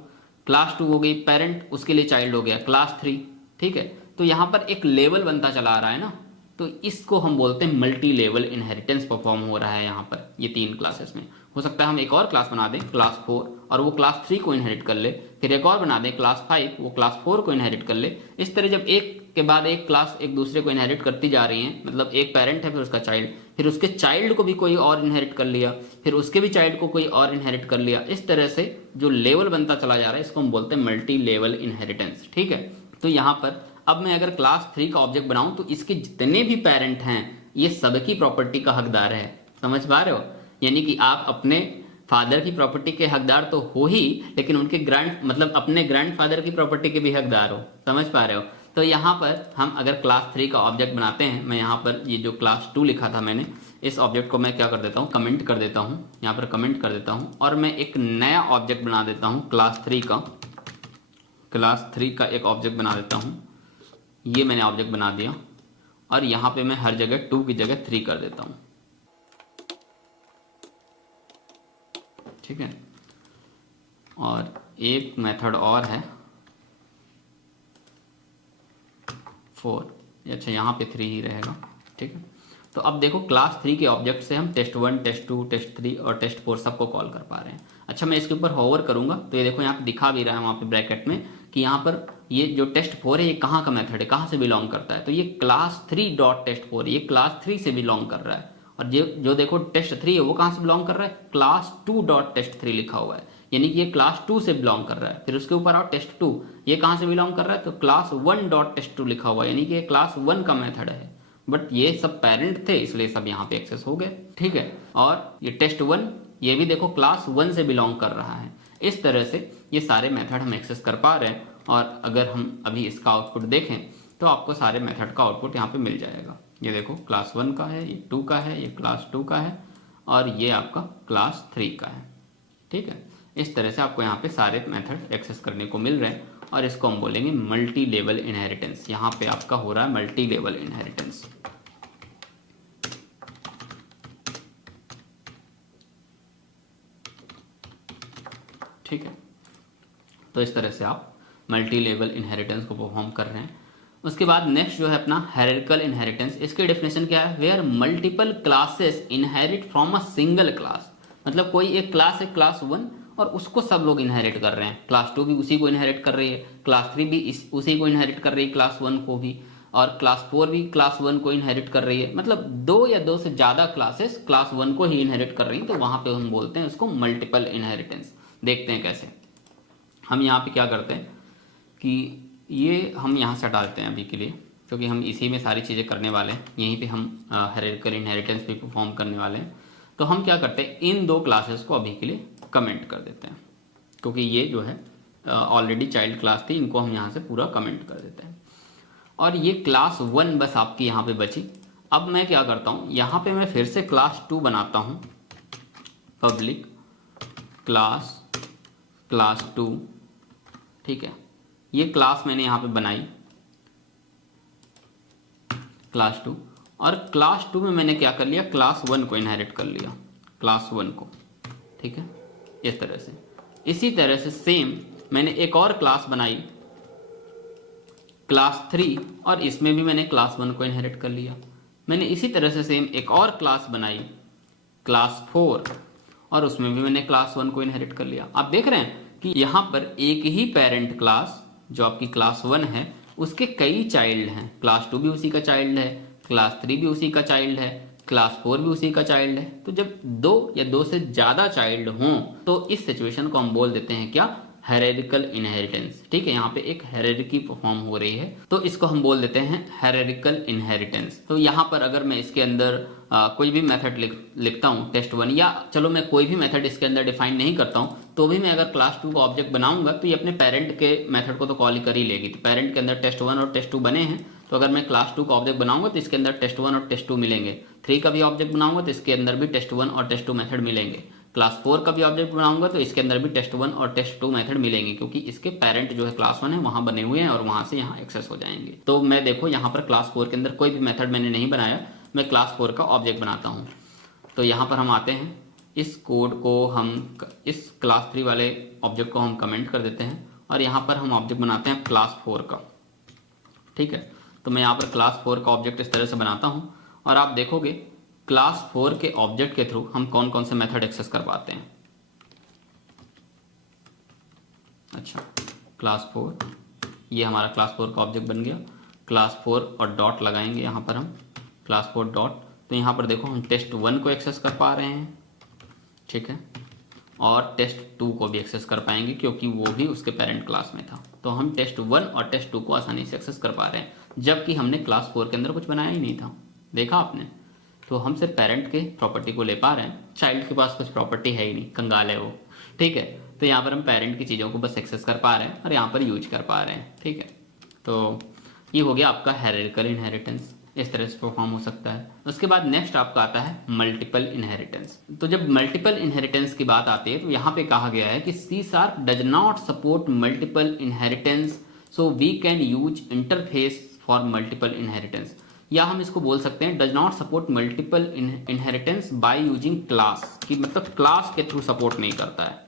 क्लास 2 हो गई पेरेंट, उसके लिए चाइल्ड हो गया क्लास 3। ठीक है, तो यहाँ पर एक लेवल बनता चला आ रहा है ना, तो इसको हम बोलते हैं मल्टी लेवल इनहेरिटेंस परफॉर्म हो रहा है यहाँ पर ये 3 क्लासेस में। हो सकता है हम एक और क्लास बना दें क्लास 4 और वो क्लास 3 को इनहेरिट कर ले, फिर एक और बना दें क्लास 5, वो क्लास 4 को इनहेरिट कर ले। इस तरह जब एक के बाद एक क्लास एक दूसरे को इनहेरिट करती जा रही हैं, मतलब एक पेरेंट है फिर उसका चाइल्ड, फिर उसके चाइल्ड को भी कोई और इनहेरिट कर लिया, फिर उसके भी चाइल्ड को कोई और इनहेरिट कर लिया, इस तरह से जो लेवल बनता चला जा रहा है इसको हम बोलते हैं मल्टी लेवल इनहेरिटेंस। ठीक है, तो यहाँ पर अब मैं अगर क्लास 3 का ऑब्जेक्ट बनाऊं तो इसके जितने भी पेरेंट हैं ये सबकी प्रॉपर्टी का हकदार है। समझ पा रहे हो, यानी कि आप अपने फादर की प्रॉपर्टी के हकदार तो हो ही, लेकिन उनके मतलब अपने ग्रैंडफादर की प्रॉपर्टी के भी हकदार हो। समझ पा रहे हो, तो यहाँ पर हम अगर क्लास 3 का ऑब्जेक्ट बनाते हैं, मैं यहाँ पर ये जो क्लास 2 लिखा था मैंने, इस ऑब्जेक्ट को मैं क्या कर देता हूँ, कमेंट कर देता हूँ, यहाँ पर कमेंट कर देता हूँ, और मैं एक नया ऑब्जेक्ट बना देता हूँ क्लास 3 का एक ऑब्जेक्ट बना देता हूँ। ये मैंने ऑब्जेक्ट बना दिया और यहाँ पे मैं हर जगह 2 की जगह 3 कर देता हूँ। ठीक है, और एक मेथड और है 4, अच्छा यहाँ पे 3 ही रहेगा। ठीक है, तो अब देखो क्लास 3 के ऑब्जेक्ट से हम test1, test2, test3 और test4 सबको कॉल कर पा रहे हैं। अच्छा, मैं इसके ऊपर होवर करूंगा तो ये देखो यहाँ पे दिखा भी रहा है वहाँ पे ब्रैकेट में कि यहाँ पर ये जो test4 है ये कहाँ का मेथड है, कहाँ से बिलोंग करता है, तो ये क्लास 3 डॉट test4 ये क्लास 3 से बिलोंग कर रहा है। और जो देखो test3 है वो कहाँ से बिलोंग कर रहा है, क्लास 2 डॉट test3 लिखा हुआ है, यानी कि ये क्लास 2 से बिलोंग कर रहा है। फिर उसके ऊपर आओ test2, ये कहाँ से बिलोंग कर रहा है, तो क्लास 1 डॉट test2 लिखा हुआ है, यानी कि ये क्लास 1 का मेथड है। बट ये सब पेरेंट थे इसलिए सब यहाँ पे एक्सेस हो गए। ठीक है, और ये test1 ये भी देखो क्लास 1 से बिलोंग कर रहा है। इस तरह से ये सारे मेथड हम एक्सेस कर पा रहे हैं, और अगर हम अभी इसका आउटपुट देखें तो आपको सारे मेथड का आउटपुट यहाँ पे मिल जाएगा। ये देखो क्लास 1 का है, ये 2 का है, ये क्लास 2 का है और ये आपका क्लास 3 का है। ठीक है, इस तरह से आपको यहाँ पे सारे मेथड एक्सेस करने को मिल रहे हैं और इसको हम बोलेंगे मल्टी लेवल इनहेरिटेंस। यहाँ पे आपका हो रहा है मल्टी लेवल इनहेरिटेंस। ठीक है, तो इस तरह से आप मल्टी लेवल इनहेरिटेंस को परफॉर्म कर रहे हैं। उसके बाद नेक्स्ट जो है अपना हायरार्किकल इनहेरिटेंस। इसकी डेफिनेशन क्या है? Where multiple classes inherit from a single class. मतलब कोई एक क्लास है क्लास 1 और उसको सब लोग इनहेरिट कर रहे हैं। क्लास 2 भी उसी को इनहेरिट कर रही है, क्लास 3 भी उसी को इनहेरिट कर रही है, क्लास 1 को भी, और क्लास 4 भी क्लास 1 को इनहेरिट कर रही है। मतलब 2 या 2 से ज़्यादा क्लासेस क्लास 1 को ही इनहेरिट कर रही हैं, तो वहाँ पे हम बोलते हैं उसको मल्टीपल इनहेरिटेंस। देखते हैं कैसे। हम यहाँ पे क्या करते हैं कि ये हम यहाँ से हटा देते हैं अभी के लिए, क्योंकि हम इसी में सारी चीज़ें करने वाले हैं। यहीं पे हम हायरार्किकल इनहेरिटेंस भी परफॉर्म करने वाले हैं। तो हम क्या करते हैं, इन 2 क्लासेस को अभी के लिए कमेंट कर देते हैं, क्योंकि ये जो है ऑलरेडी चाइल्ड क्लास थी, इनको हम यहाँ से पूरा कमेंट कर देते हैं। और ये क्लास 1 बस आपकी यहाँ पे बची। अब मैं क्या करता हूँ, यहाँ पे मैं फिर से क्लास 2 बनाता हूँ, पब्लिक क्लास 2। ठीक है, ये क्लास मैंने यहाँ पे बनाई क्लास 2, और क्लास 2 में मैंने क्या कर लिया, क्लास 1 को इनहेरिट कर लिया, क्लास 1 को। ठीक है, इस तरह से। इसी तरह से सेम मैंने एक और क्लास बनाई क्लास 3, और इसमें भी मैंने क्लास 1 को इनहेरिट कर लिया। मैंने इसी तरह से सेम एक और क्लास बनाई क्लास 4, और उसमें भी मैंने क्लास 1 को इनहेरिट कर लिया। आप देख रहे हैं कि यहाँ पर एक ही पेरेंट क्लास जो आपकी क्लास 1 है उसके कई चाइल्ड हैं। क्लास 2 भी उसी का चाइल्ड है, क्लास 3 भी उसी का चाइल्ड है, क्लास 4 भी उसी का चाइल्ड है। तो जब 2 या 2 से ज़्यादा चाइल्ड हों तो इस सिचुएशन को हम बोल देते हैं क्या, हायरार्किकल इनहेरिटेंस। ठीक है, यहाँ पे एक हायरार्की परफॉर्म हो रही है, तो इसको हम बोल देते हैं हायरार्किकल इनहेरिटेंस। तो यहाँ पर अगर मैं इसके अंदर कोई भी मेथड लिखता हूँ टेस्ट 1, या चलो मैं कोई भी मेथड इसके अंदर डिफाइन नहीं करता हूँ, तो भी मैं अगर क्लास 2 का ऑब्जेक्ट बनाऊंगा तो ये अपने पेरेंट के मेथड को तो कॉल ही कर ही लेगी। तो पेरेंट के अंदर टेस्ट 1 और टेस्ट 2 बने हैं, तो अगर मैं क्लास 2 का ऑब्जेक्ट बनाऊंगा तो इसके अंदर टेस्ट 1 और टेस्ट 2 मिलेंगे। 3 का भी ऑब्जेक्ट बनाऊंगा तो इसके अंदर भी टेस्ट 1 और टेस्ट 2 मेथड मिलेंगे। क्लास 4 का भी ऑब्जेक्ट बनाऊंगा तो इसके अंदर भी टेस्ट 1 और टेस्ट 2 मेथड मिलेंगे, क्योंकि इसके पेरेंट जो है क्लास 1 है वहां बने हुए हैं और वहां से यहाँ एक्सेस हो जाएंगे। तो मैं देखो यहाँ पर क्लास 4 के अंदर कोई भी मेथड मैंने नहीं बनाया, मैं क्लास 4 का ऑब्जेक्ट बनाता हूँ। तो यहाँ पर हम आते हैं, इस कोड को हम इस क्लास 3 वाले ऑब्जेक्ट को हम कमेंट कर देते हैं, और यहाँ पर हम ऑब्जेक्ट बनाते हैं क्लास 4 का। ठीक है, तो मैं यहाँ पर क्लास 4 का ऑब्जेक्ट इस तरह से बनाता हूँ, और आप देखोगे क्लास 4 के ऑब्जेक्ट के थ्रू हम कौन कौन से मेथड एक्सेस कर पाते हैं। अच्छा, क्लास 4, ये हमारा क्लास 4 का ऑब्जेक्ट बन गया। क्लास 4 और डॉट लगाएंगे यहाँ पर हम, क्लास 4 डॉट। तो यहाँ पर देखो हम टेस्ट 1 को एक्सेस कर पा रहे हैं। ठीक है, और टेस्ट 2 को भी एक्सेस कर पाएंगे क्योंकि वो भी उसके पेरेंट क्लास में था। तो हम टेस्ट 1 और टेस्ट 2 को आसानी से एक्सेस कर पा रहे हैं, जबकि हमने क्लास 4 के अंदर कुछ बनाया ही नहीं था। देखा आपने? तो हम सिर्फ पेरेंट के प्रॉपर्टी को ले पा रहे हैं, चाइल्ड के पास कुछ प्रॉपर्टी है ही नहीं, कंगाल है वो। ठीक है, तो यहाँ पर हम पेरेंट की चीज़ों को बस एक्सेस कर पा रहे हैं और यहाँ पर यूज कर पा रहे हैं। ठीक है, तो ये हो गया आपका हायरार्किकल इनहेरिटेंस। इस तरह से परफॉर्म हो सकता है। उसके बाद नेक्स्ट आपका आता है मल्टीपल इनहेरिटेंस। तो जब मल्टीपल इनहेरिटेंस की बात आती है तो यहाँ पे कहा गया है कि C# does not support multiple inheritance, so we can use interface for multiple inheritance. या हम इसको बोल सकते हैं does not support multiple inheritance by using class, कि मतलब क्लास के थ्रू सपोर्ट नहीं करता है।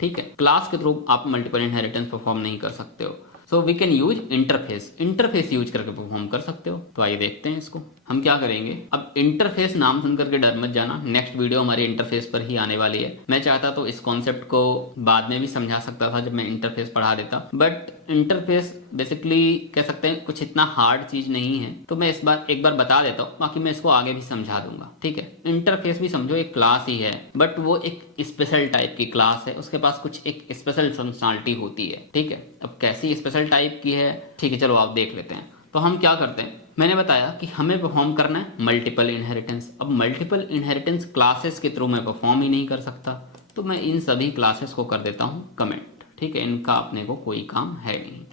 ठीक है, क्लास के थ्रू आप मल्टीपल इनहेरिटेंस परफॉर्म नहीं कर सकते हो। So we can use interface use करके परफॉर्म कर सकते हो। तो आइए देखते हैं इसको हम क्या करेंगे। अब इंटरफेस नाम सुनकर के डर मत जाना, नेक्स्ट वीडियो हमारी इंटरफेस पर ही आने वाली है। मैं चाहता तो इस कॉन्सेप्ट को बाद में भी समझा सकता था जब मैं इंटरफेस पढ़ा देता, बट इंटरफेस बेसिकली कह सकते हैं कुछ इतना हार्ड चीज नहीं है, तो मैं इस बार एक बार बता देता हूँ, बाकी मैं इसको आगे भी समझा दूंगा। ठीक है, इंटरफेस भी समझो एक क्लास ही है, बट वो एक स्पेशल टाइप की क्लास है, उसके पास कुछ एक स्पेशल फंक्शनलिटी होती है। ठीक है, अब कैसी स्पेशल टाइप की है, ठीक है चलो आप देख लेते हैं। तो हम क्या करते हैं, मैंने बताया कि हमें परफॉर्म करना है मल्टीपल इनहेरिटेंस। अब मल्टीपल इनहेरिटेंस क्लासेस के थ्रू मैं परफॉर्म ही नहीं कर सकता, तो मैं इन सभी क्लासेस को कर देता हूँ कमेंट। ठीक है, इनका अपने को कोई काम है नहीं।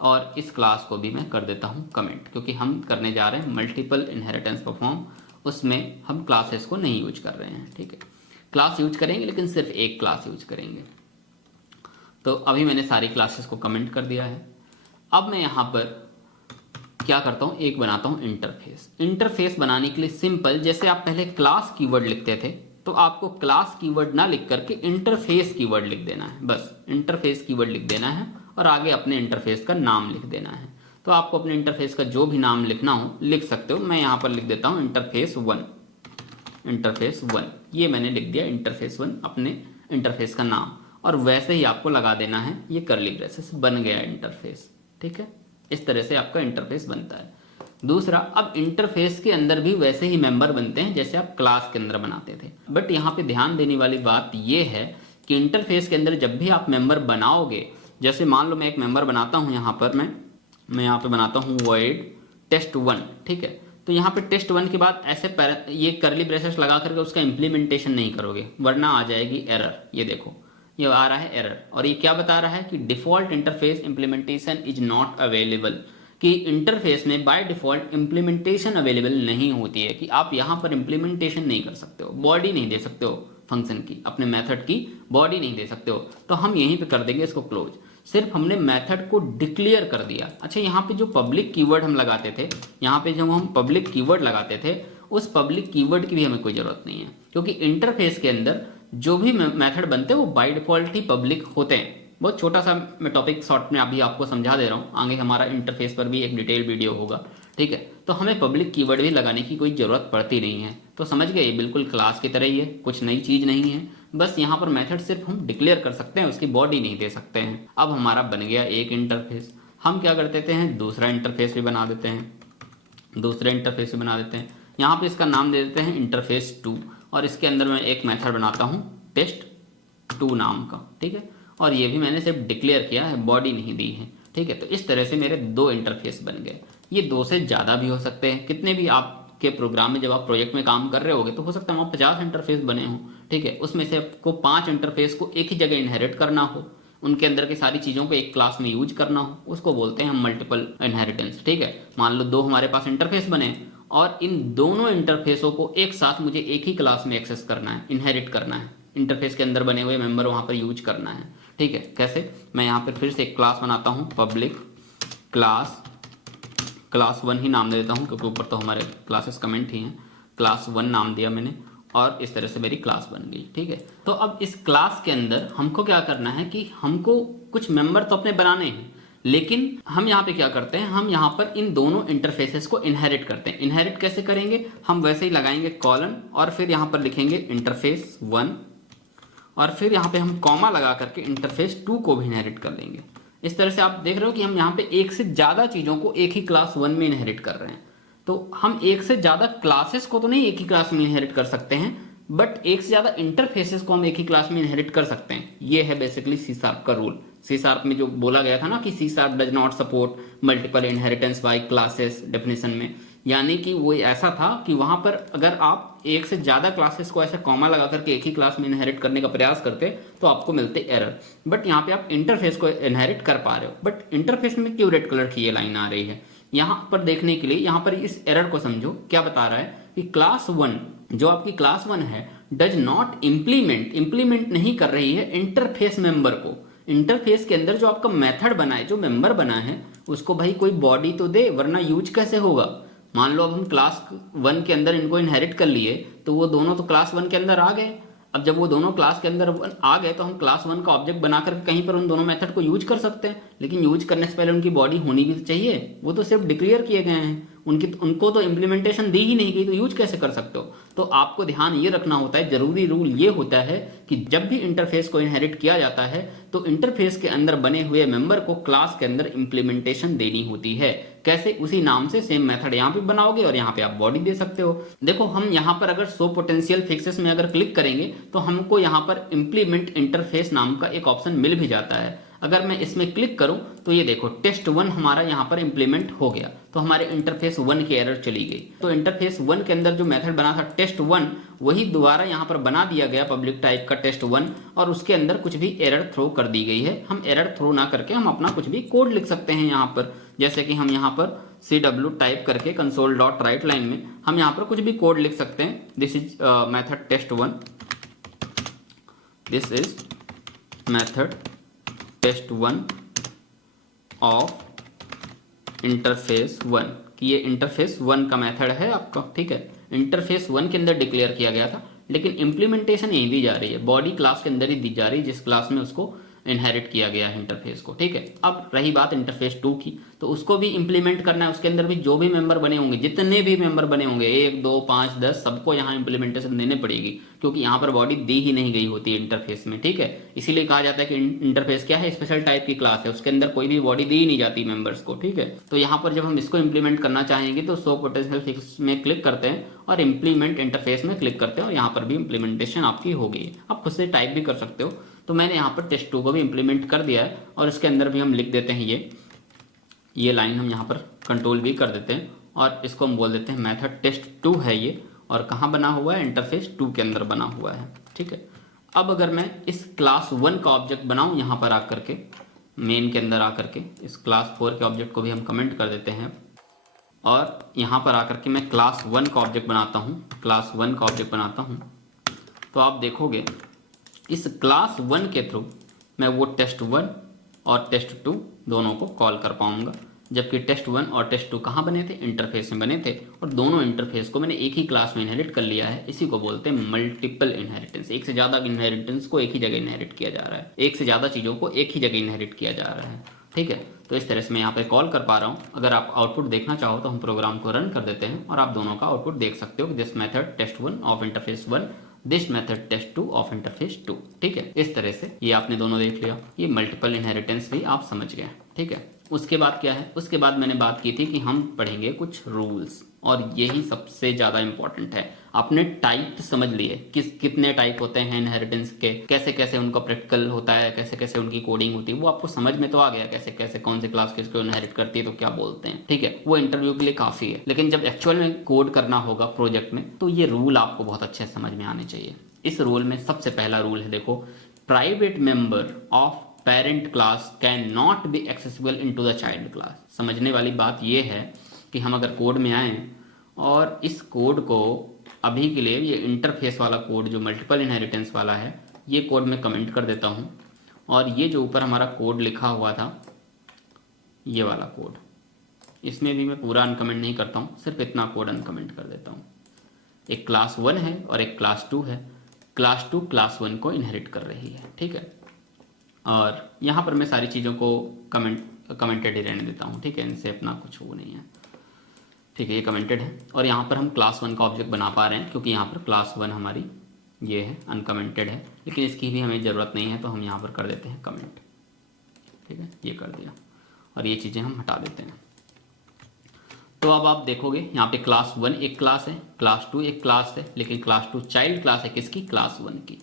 और इस क्लास को भी मैं कर देता हूँ कमेंट, क्योंकि हम करने जा रहे हैं मल्टीपल इनहेरिटेंस परफॉर्म, उसमें हम क्लासेस को नहीं यूज कर रहे हैं। ठीक है, क्लास यूज करेंगे लेकिन सिर्फ एक क्लास यूज करेंगे। तो अभी मैंने सारी क्लासेस को कमेंट कर दिया है। अब मैं यहाँ पर क्या करता हूँ, एक बनाता हूँ इंटरफेस। इंटरफेस बनाने के लिए सिंपल, जैसे आप पहले क्लास कीवर्ड लिखते थे तो आपको क्लास कीवर्ड ना लिख करके इंटरफेस कीवर्ड लिख देना है। बस इंटरफेस कीवर्ड लिख देना है और आगे अपने इंटरफेस का नाम लिख देना है। तो आपको अपने इंटरफेस का जो भी नाम लिखना हो लिख सकते हो। मैं यहाँ पर लिख देता हूँ इंटरफेस 1, इंटरफेस 1, ये मैंने लिख दिया इंटरफेस 1 अपने इंटरफेस का नाम, और वैसे ही आपको लगा देना है ये कर्ली ब्रेसेस, बन गया इंटरफेस। ठीक है, इस तरह से आपका इंटरफेस बनता है। दूसरा, अब इंटरफेस के अंदर भी वैसे ही मेंबर बनते हैं जैसे आप क्लास के अंदर बनाते थे, बट यहाँ पे ध्यान देने वाली बात ये है कि इंटरफेस के अंदर जब भी आप मेंबर बनाओगे, जैसे मान लो मैं एक मेंबर बनाता हूँ यहाँ पर, मैं यहाँ पे बनाता हूँ void test1। ठीक है, तो यहाँ पे test1 के बाद ऐसे ये कर्ली ब्रेसेस लगा करके उसका इम्प्लीमेंटेशन नहीं करोगे, वरना आ जाएगी एरर। ये देखो ये आ रहा है एरर, और ये क्या बता रहा है कि default interface implementation is not available, कि इंटरफेस में बाय डिफॉल्ट इम्प्लीमेंटेशन अवेलेबल नहीं होती है, कि आप यहाँ पर इम्प्लीमेंटेशन नहीं कर सकते हो, बॉडी नहीं दे सकते हो फंक्शन की, अपने मेथड की बॉडी नहीं दे सकते हो। तो हम यहीं पे कर देंगे इसको क्लोज, सिर्फ हमने मेथड को डिक्लेयर कर दिया। अच्छा, यहाँ पे जो पब्लिक कीवर्ड हम लगाते थे, यहाँ पे जब हम पब्लिक कीवर्ड लगाते थे, उस पब्लिक कीवर्ड की भी हमें कोई जरूरत नहीं है, क्योंकि इंटरफेस के अंदर जो भी मेथड बनते हैं वो बाय डिफॉल्ट ही पब्लिक होते हैं। बहुत छोटा सा मैं टॉपिक शॉर्ट में अभी आपको समझा दे रहा हूँ, आगे हमारा इंटरफेस पर भी एक डिटेल वीडियो होगा। ठीक है, तो हमें पब्लिक कीवर्ड भी लगाने की कोई जरूरत पड़ती नहीं है। तो समझ गए, ये बिल्कुल क्लास की तरह ही है, कुछ नई चीज नहीं है, बस यहाँ पर मेथड सिर्फ हम डिक्लेयर कर सकते हैं, उसकी बॉडी नहीं दे सकते हैं। अब हमारा बन गया एक इंटरफेस। हम क्या कर देते हैं, दूसरा इंटरफेस भी बना देते हैं, दूसरे इंटरफेस भी बना देते हैं। यहाँ पे इसका नाम दे देते हैं इंटरफेस 2, और इसके अंदर मैं एक मेथड बनाता हूँ test2 नाम का। ठीक है, और ये भी मैंने सिर्फ डिक्लेयर किया है, बॉडी नहीं दी है। ठीक है, तो इस तरह से मेरे 2 इंटरफेस बन गए। ये 2 से ज़्यादा भी हो सकते हैं, कितने भी आपके प्रोग्राम में जब आप प्रोजेक्ट में काम कर रहे होगे तो हो सकता है वहाँ 50 इंटरफेस बने हों। ठीक है, उसमें से आपको 5 इंटरफेस को एक ही जगह इनहेरिट करना हो, उनके अंदर की सारी चीज़ों को एक क्लास में यूज करना हो, उसको बोलते हैं हम मल्टीपल इनहेरिटेंस। ठीक है, मान लो 2 हमारे पास इंटरफेस बने और इन दोनों इंटरफेसों को एक साथ मुझे एक ही क्लास में एक्सेस करना है, इनहेरिट करना है, इंटरफेस के अंदर बने हुए मेंबर वहाँ पर यूज करना है। ठीक है, कैसे, मैं यहाँ पर फिर से एक क्लास बनाता हूँ, पब्लिक क्लास 1 ही नाम दे देता हूँ, क्योंकि ऊपर तो हमारे क्लासेस कमेंट ही हैं। क्लास 1 नाम दिया मैंने, और इस तरह से मेरी क्लास बन गई। ठीक है, तो अब इस क्लास के अंदर हमको क्या करना है कि हमको कुछ मेंबर तो अपने बनाने हैं, लेकिन हम यहाँ पे क्या करते हैं, हम यहाँ पर इन दोनों इंटरफेसेस को इनहेरिट करते हैं। इनहेरिट कैसे करेंगे, हम वैसे ही लगाएंगे कॉलन, और फिर यहाँ पर लिखेंगे इंटरफेस 1, और फिर यहाँ पे हम कॉमा लगा करके इंटरफेस 2 को भी इनहेरिट कर देंगे। इस तरह से आप देख रहे हो कि हम यहाँ पे एक से ज्यादा चीजों को एक ही क्लास 1 में इनहेरिट कर रहे हैं। तो हम एक से ज्यादा क्लासेस को तो नहीं एक ही क्लास में इनहेरिट कर सकते हैं, बट एक से ज्यादा इंटरफेसेस को हम एक ही क्लास में इनहेरिट कर सकते हैं। ये है बेसिकली सी शार्प का रूल। सी शार्प में जो बोला गया था ना कि C sharp does not support multiple inheritance by classes definition में, यानी कि वो ऐसा था कि वहां पर अगर आप एक से ज्यादा क्लासेस को ऐसे कॉमा लगा करके एक ही क्लास में इनहेरिट करने का प्रयास करते तो आपको मिलते एरर। बट यहाँ पे आप इंटरफेस को इनहेरिट कर पा रहे हो। बट इंटरफेस में क्यों रेड कलर की ये लाइन आ रही है, यहाँ पर देखने के लिए, यहाँ पर इस एरर को समझो। क्या बता रहा है कि क्लास 1, जो आपकी क्लास 1 है, डज नॉट इंप्लीमेंट नहीं कर रही है इंटरफेस मेंबर को। इंटरफेस के अंदर जो आपका मेथड बना है, जो मेंबर बना है, उसको भाई कोई बॉडी तो दे, वरना यूज कैसे होगा। मान लो अब हम क्लास 1 के अंदर इनको इनहेरिट कर लिए, तो वो दोनों तो क्लास 1 के अंदर आ गए। अब जब वो दोनों क्लास के अंदर आ गए तो हम क्लास 1 का ऑब्जेक्ट बनाकर कहीं पर उन दोनों मेथड को यूज कर सकते हैं, लेकिन यूज करने से पहले उनकी बॉडी होनी भी तो चाहिए। वो तो सिर्फ डिक्लेयर किए गए हैं, उनको तो इम्प्लीमेंटेशन दी ही नहीं गई, तो यूज कैसे कर सकते हो। तो आपको ध्यान ये रखना होता है, जरूरी रूल ये होता है कि जब भी इंटरफेस को इनहेरिट किया जाता है तो इंटरफेस के अंदर बने हुए मेंबर को क्लास के अंदर इम्प्लीमेंटेशन देनी होती है। कैसे, उसी नाम से सेम मेथड यहाँ पे बनाओगे और यहाँ पे आप बॉडी दे सकते हो। देखो, हम यहाँ पर अगर शो पोटेंशियल फिक्सेस में अगर क्लिक करेंगे तो हमको यहाँ पर इम्प्लीमेंट इंटरफेस नाम का एक ऑप्शन मिल भी जाता है। अगर मैं इसमें क्लिक करूं तो ये देखो test1 हमारा यहाँ पर इंप्लीमेंट हो गया, तो हमारे इंटरफेस 1 की एरर चली गई। तो इंटरफेस 1 के अंदर जो मेथड बना था test1 वही दोबारा यहाँ पर बना दिया गया पब्लिक टाइप का test1, और उसके अंदर कुछ भी एरर थ्रो कर दी गई है। हम एरर थ्रो ना करके हम अपना कुछ भी कोड लिख सकते हैं यहाँ पर, जैसे कि हम यहाँ पर cw टाइप करके console.writeline में हम यहाँ पर कुछ भी कोड लिख सकते हैं। This is method test1, this is method test1 of interface 1, कि ये इंटरफेस 1 का मेथड है आपका, ठीक है। इंटरफेस 1 के अंदर डिक्लेयर किया गया था, लेकिन इंप्लीमेंटेशन यही दी जा रही है, बॉडी क्लास के अंदर ही दी जा रही है जिस क्लास में उसको इनहेरिट किया गया है इंटरफेस को, ठीक है। अब रही बात इंटरफेस 2 की, तो उसको भी इंप्लीमेंट करना है। उसके अंदर भी जो भी मेंबर बने होंगे, जितने भी मेंबर बने होंगे 1 2 5 10 सबको यहाँ इंप्लीमेंटेशन देने पड़ेगी, क्योंकि यहाँ पर बॉडी दी ही नहीं गई होती है इंटरफेस में, ठीक है। इसीलिए कहा जाता है कि इंटरफेस क्या है, स्पेशल टाइप की क्लास है, उसके अंदर कोई भी बॉडी दी ही नहीं जाती मेंबर्स को, ठीक है। तो यहाँ पर जब हम इसको इंप्लीमेंट करना चाहेंगे तो शो पोटेंशियल फिक्स में क्लिक करते हैं और इंप्लीमेंट इंटरफेस में क्लिक करते हैं, और यहाँ पर भी इंप्लीमेंटेशन आपकी हो गई है। आप खुद से टाइप भी कर सकते हो, तो मैंने यहाँ पर test2 को भी इंप्लीमेंट कर दिया है, और इसके अंदर भी हम लिख देते हैं ये लाइन हम यहाँ पर कंट्रोल भी कर देते हैं, और इसको हम बोल देते हैं मेथड test2 है ये, और कहाँ बना हुआ है, इंटरफेस 2 के अंदर बना हुआ है, ठीक है। अब अगर मैं इस क्लास 1 का ऑब्जेक्ट बनाऊँ, यहाँ पर आकर के मेन के अंदर आकर के इस क्लास 4 के ऑब्जेक्ट को भी हम कमेंट कर देते हैं, और यहाँ पर आकर के मैं क्लास 1 का ऑब्जेक्ट बनाता हूँ, क्लास 1 का ऑब्जेक्ट बनाता हूँ, तो आप देखोगे इस क्लास 1 के थ्रू मैं वो test1 और test2 दोनों को कॉल कर पाऊंगा, जबकि test1 और test2 कहाँ बने थे, इंटरफेस में बने थे, और दोनों इंटरफेस को मैंने एक ही क्लास में इनहेरिट कर लिया है। इसी को बोलते हैं मल्टीपल इनहेरिटेंस, एक से ज़्यादा इनहेरिटेंस को एक ही जगह इनहेरिट किया जा रहा है, एक से ज़्यादा चीज़ों को एक ही जगह इनहेरिट किया जा रहा है, ठीक है। तो इस तरह से मैं यहाँ पे कॉल कर पा रहा हूँ। अगर आप आउटपुट देखना चाहो तो हम प्रोग्राम को रन कर देते हैं, और आप दोनों का आउटपुट देख सकते हो, this method test1 of interface 1, this method test2 of interface 2, ठीक है। इस तरह से ये आपने दोनों देख लिया, ये मल्टीपल इनहेरिटेंस भी आप समझ गए, ठीक है। उसके बाद क्या है, उसके बाद मैंने बात की थी कि हम पढ़ेंगे कुछ रूल्स, और यही सबसे ज़्यादा इंपॉर्टेंट है। आपने टाइप समझ लिए, कितने टाइप होते हैं इनहेरिटेंस के, कैसे कैसे उनका प्रैक्टिकल होता है, कैसे कैसे उनकी कोडिंग होती है, वो आपको समझ में तो आ गया, कैसे कैसे कौन सी क्लास किसको इनहेरिट करती है तो क्या बोलते हैं, ठीक है। वो इंटरव्यू के लिए काफ़ी है, लेकिन जब एक्चुअल में कोड करना होगा प्रोजेक्ट में, तो ये रूल आपको बहुत अच्छे से समझ में आने चाहिए। इस रूल में सबसे पहला रूल है, देखो, private member of parent class can not be accessible into the child class. समझने वाली बात यह है कि हम अगर कोड में आए और इस कोड को अभी के लिए, ये इंटरफेस वाला कोड जो मल्टीपल इनहेरिटेंस वाला है, ये कोड मैं कमेंट कर देता हूँ, और ये जो ऊपर हमारा कोड लिखा हुआ था, ये वाला कोड, इसमें भी मैं पूरा अनकमेंट नहीं करता हूँ, सिर्फ इतना कोड अनकमेंट कर देता हूँ। एक क्लास 1 है और एक क्लास 2 है, क्लास 2 क्लास 1 को इनहेरिट कर रही है, ठीक है। और यहाँ पर मैं सारी चीज़ों को कमेंटेड ही रहने देता हूँ, ठीक है, इनसे अपना कुछ वो नहीं है, ठीक है। ये कमेंटेड है, और यहाँ पर हम क्लास 1 का ऑब्जेक्ट बना पा रहे हैं, क्योंकि यहाँ पर क्लास 1 हमारी ये है, अनकमेंटेड है, लेकिन इसकी भी हमें ज़रूरत नहीं है, तो हम यहाँ पर कर देते हैं कमेंट, ठीक है। ये कर दिया, और ये चीज़ें हम हटा देते हैं। तो अब आप देखोगे यहाँ पे क्लास 1 एक क्लास है, क्लास 2 एक क्लास है, लेकिन क्लास 2 चाइल्ड क्लास है किसकी, क्लास 1 की।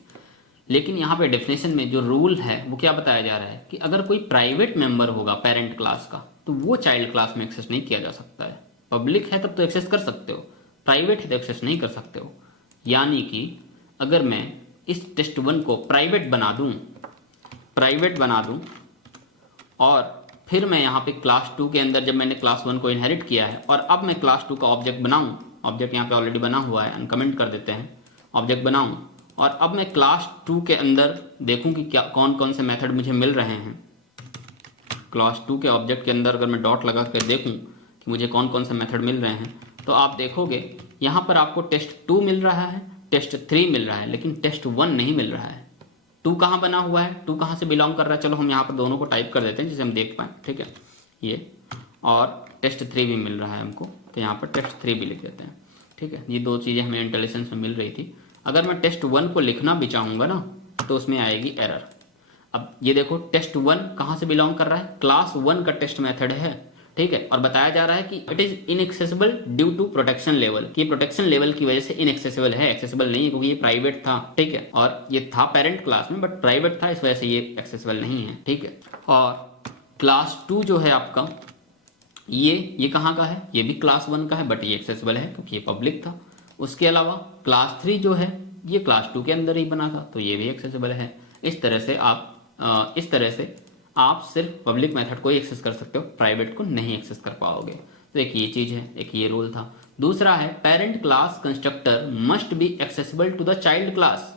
लेकिन यहाँ पे डेफिनेशन में जो रूल है वो क्या बताया जा रहा है कि अगर कोई प्राइवेट मेंबर होगा पेरेंट क्लास का, तो वो चाइल्ड क्लास में एक्सेस नहीं किया जा सकता है। पब्लिक है तब तो एक्सेस कर सकते हो, प्राइवेट है तो एक्सेस नहीं कर सकते हो। यानी कि अगर मैं इस test1 को प्राइवेट बना दूं और फिर मैं यहाँ पे क्लास 2 के अंदर, जब मैंने क्लास 1 को इनहेरिट किया है और अब मैं क्लास 2 का ऑब्जेक्ट बनाऊं, ऑब्जेक्ट यहाँ पे ऑलरेडी बना हुआ है, अनकमेंट कर देते हैं, ऑब्जेक्ट बनाऊं, और अब मैं क्लास 2 के अंदर देखूं कि क्या कौन कौन से मेथड मुझे मिल रहे हैं। क्लास 2 के ऑब्जेक्ट के अंदर अगर मैं डॉट लगा कर देखूं कि मुझे कौन कौन से मेथड मिल रहे हैं, तो आप देखोगे यहाँ पर आपको test2 मिल रहा है, test3 मिल रहा है, लेकिन test1 नहीं मिल रहा है। 2 कहाँ बना हुआ है, 2 कहाँ से बिलोंग कर रहा है, चलो हम यहाँ पर दोनों को टाइप कर देते हैं जिसे हम देख पाएँ, ठीक है। ये और test3 भी मिल रहा है हमको, तो यहाँ पर test3 भी लिख देते हैं, ठीक है। ये दो चीज़ें हमें इंटेलिजेंस में मिल रही थी। अगर मैं test1 को लिखना भी चाहूँगा ना, तो उसमें आएगी एरर। अब ये देखो test1 कहाँ से बिलोंग कर रहा है, क्लास 1 का टेस्ट मेथड है, ठीक है। और बताया जा रहा है कि it is inaccessible due to protection level, कि प्रोटेक्शन लेवल की वजह से इनएक्सेसिबल है, एक्सेसिबल नहीं है, क्योंकि ये प्राइवेट था, ठीक है। और ये था पेरेंट क्लास में बट प्राइवेट था, इस वजह से ये एक्सेसिबल नहीं है, ठीक है। और क्लास 2 जो है आपका ये कहाँ का है, ये भी क्लास 1 का है, बट ये एक्सेसिबल है क्योंकि ये पब्लिक था। उसके अलावा क्लास 3 जो है ये क्लास 2 के अंदर ही बना था, तो ये भी एक्सेसिबल है। इस तरह से आप सिर्फ पब्लिक मेथड को ही एक्सेस कर सकते हो, प्राइवेट को नहीं एक्सेस कर पाओगे। तो एक ये चीज़ है, एक ये रूल था। दूसरा है parent class constructor must be accessible to the child class,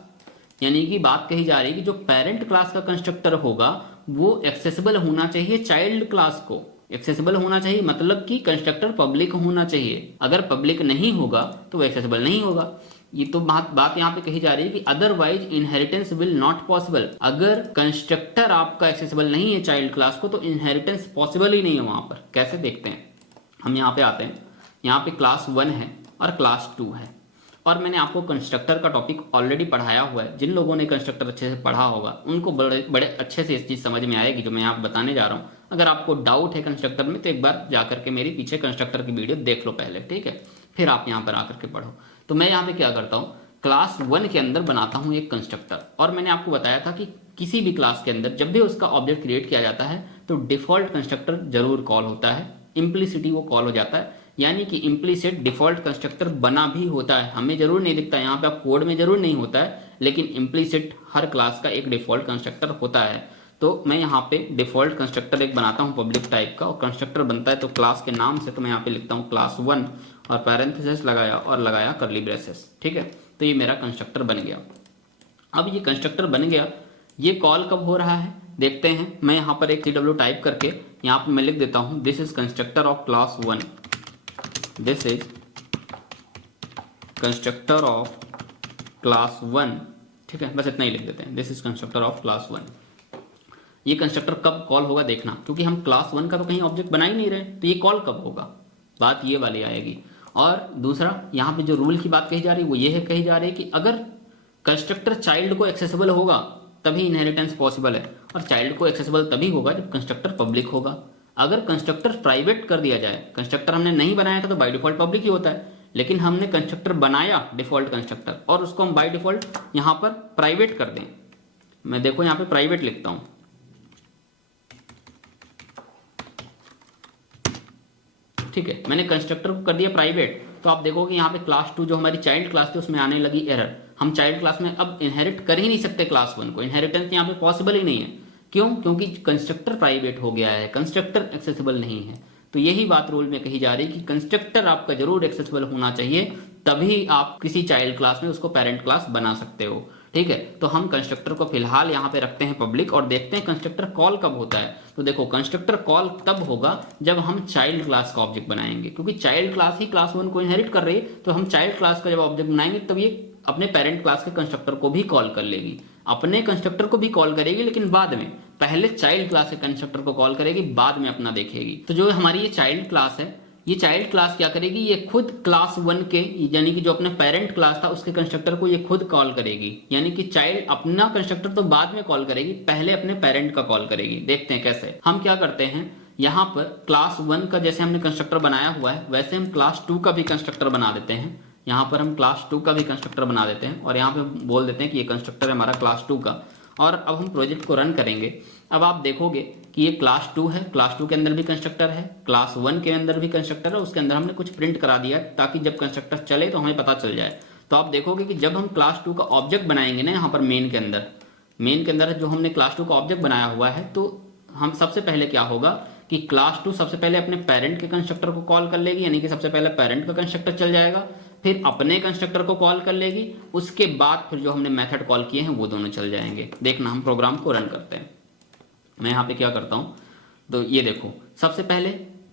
यानी कि बात कही जा रही है कि जो पेरेंट क्लास का कंस्ट्रक्टर होगा वो एक्सेसिबल होना चाहिए चाइल्ड क्लास को। एक्सेसिबल होना चाहिए मतलब कि कंस्ट्रक्टर पब्लिक होना चाहिए, अगर पब्लिक नहीं होगा तो वो एक्सेसिबल नहीं होगा। ये तो बात यहाँ पे कही जा रही है कि otherwise inheritance will not possible. अगर कंस्ट्रक्टर आपका एक्सेसिबल नहीं है चाइल्ड क्लास को तो इनहेरिटेंस पॉसिबल ही नहीं है वहां पर। कैसे देखते हैं, हम यहाँ पे आते हैं, यहाँ पे क्लास 1 है और क्लास 2 है, और मैंने आपको कंस्ट्रक्टर का टॉपिक ऑलरेडी पढ़ाया हुआ है। जिन लोगों ने कंस्ट्रक्टर अच्छे से पढ़ा होगा उनको बड़े अच्छे से इस चीज़ समझ में आएगी जो मैं आप बताने जा रहा हूँ। अगर आपको डाउट है कंस्ट्रक्टर में तो एक बार जाकर के मेरी पीछे कंस्ट्रक्टर की वीडियो देख लो पहले, ठीक है, फिर आप यहाँ पर आकर के पढ़ो। तो मैं यहाँ पे क्या करता हूँ, क्लास 1 के अंदर बनाता हूँ एक कंस्ट्रक्टर, और मैंने आपको बताया था कि किसी भी क्लास के अंदर जब भी उसका ऑब्जेक्ट क्रिएट किया जाता है तो डिफॉल्ट कंस्ट्रक्टर जरूर कॉल होता है, इम्प्लिसिटी वो कॉल हो जाता है, यानी कि इम्प्लिसिट डिफॉल्ट कंस्ट्रक्टर बना भी होता है। हमें जरूर नहीं दिखता, यहाँ पे आप कोड में जरूर नहीं होता है, लेकिन इम्प्लिसिट हर क्लास का एक डिफॉल्ट कंस्ट्रक्टर होता है। तो मैं यहाँ पे डिफॉल्ट कंस्ट्रक्टर एक बनाता हूँ पब्लिक टाइप का, और कंस्ट्रक्टर बनता है तो क्लास के नाम से, तो मैं यहाँ पे लिखता हूँ क्लास 1 और पैरेंथेसिस लगाया कर्ली ब्रेसेस, ठीक है। तो ये मेरा कंस्ट्रक्टर बन गया। अब ये कंस्ट्रक्टर बन गया, ये कॉल कब हो रहा है देखते हैं। मैं यहाँ पर एक CW टाइप करके यहाँ पे मैं लिख देता हूँ this is constructor of class 1, this is constructor of class 1, ठीक है, बस इतना ही लिख देते हैं, this is constructor of class 1। ये कंस्ट्रक्टर कब कॉल होगा देखना, क्योंकि हम क्लास 1 का तो कहीं ऑब्जेक्ट बना ही नहीं रहे, तो ये कॉल कब होगा, बात ये वाली आएगी। और दूसरा यहाँ पे जो रूल की बात कही जा रही है वो ये है, कही जा रही है कि अगर कंस्ट्रक्टर चाइल्ड को एक्सेसिबल होगा तभी इनहेरिटेंस पॉसिबल है, और चाइल्ड को एक्सेसिबल तभी होगा जब कंस्ट्रक्टर पब्लिक होगा। अगर कंस्ट्रक्टर प्राइवेट कर दिया जाए, कंस्ट्रक्टर हमने नहीं बनाया था तो बाय डिफॉल्ट पब्लिक ही होता है, लेकिन हमने कंस्ट्रक्टर बनाया डिफॉल्ट कंस्ट्रक्टर और उसको हम बाय डिफॉल्ट यहाँ पर प्राइवेट कर दें, मैं देखो यहाँ पे प्राइवेट लिखता हूँ, ठीक है, मैंने कंस्ट्रक्टर को कर दिया प्राइवेट, तो आप देखोगे यहाँ पे क्लास 2 जो हमारी चाइल्ड क्लास थी उसमें आने लगी एरर। हम चाइल्ड क्लास में अब इनहेरिट कर ही नहीं सकते क्लास 1 को, इनहेरिटेंस यहाँ पे पॉसिबल ही नहीं है। क्यों? क्योंकि कंस्ट्रक्टर प्राइवेट हो गया है, कंस्ट्रक्टर एक्सेसिबल नहीं है। तो यही बात रूल में कही जा रही है कि कंस्ट्रक्टर आपका जरूर एक्सेसिबल होना चाहिए, तभी आप किसी चाइल्ड क्लास में उसको पेरेंट क्लास बना सकते हो, ठीक है। तो हम कंस्ट्रक्टर को फिलहाल यहाँ पे रखते हैं पब्लिक, और देखते हैं कंस्ट्रक्टर कॉल कब होता है। तो देखो कंस्ट्रक्टर कॉल तब होगा जब हम चाइल्ड क्लास का ऑब्जेक्ट बनाएंगे, क्योंकि चाइल्ड क्लास ही क्लास 1 को इनहेरिट कर रही है, तो हम चाइल्ड क्लास का जब ऑब्जेक्ट बनाएंगे तब ये अपने पेरेंट क्लास के कंस्ट्रक्टर को भी कॉल कर लेगी, अपने कंस्ट्रक्टर को भी कॉल करेगी, लेकिन बाद में, पहले चाइल्ड क्लास के कंस्ट्रक्टर को कॉल करेगी, बाद में अपना देखेगी। तो जो हमारी ये चाइल्ड क्लास है, ये चाइल्ड क्लास क्या करेगी, ये खुद क्लास 1 के, यानी कि जो अपने पेरेंट क्लास था उसके कंस्ट्रक्टर को ये खुद कॉल करेगी, यानी कि चाइल्ड अपना कंस्ट्रक्टर तो बाद में कॉल करेगी, पहले अपने पेरेंट का कॉल करेगी। देखते हैं कैसे। हम क्या करते हैं, यहाँ पर क्लास 1 का जैसे हमने कंस्ट्रक्टर बनाया हुआ है वैसे हम क्लास 2 का भी कंस्ट्रक्टर बना देते हैं। यहाँ पर हम क्लास 2 का भी कंस्ट्रक्टर बना देते हैं और यहाँ पे बोल देते हैं कि ये कंस्ट्रक्टर है हमारा क्लास 2 का। और अब हम प्रोजेक्ट को रन करेंगे। अब आप देखोगे कि ये क्लास 2 है, क्लास 2 के अंदर भी कंस्ट्रक्टर है, क्लास 1 के अंदर भी कंस्ट्रक्टर है, उसके अंदर हमने कुछ प्रिंट करा दिया है ताकि जब कंस्ट्रक्टर चले तो हमें पता चल जाए। तो आप देखोगे कि जब हम क्लास 2 का ऑब्जेक्ट बनाएंगे ना, यहाँ पर मेन के अंदर जो हमने क्लास 2 का ऑब्जेक्ट बनाया हुआ है, तो हम सबसे पहले क्या होगा कि क्लास 2 सबसे पहले अपने पेरेंट के कंस्ट्रक्टर को कॉल कर लेगी, यानी कि सबसे पहले पेरेंट का कंस्ट्रक्टर चल जाएगा, फिर अपने कंस्ट्रक्टर को कॉल कर लेगी, उसके बाद फिर जो हमने मेथड कॉल किए हैं वो दोनों चल जाएंगे। देखना, हम प्रोग्राम को रन करते हैं। मैं यहाँ पे क्या करता हूँ, तो ये देखो, सबसे पहले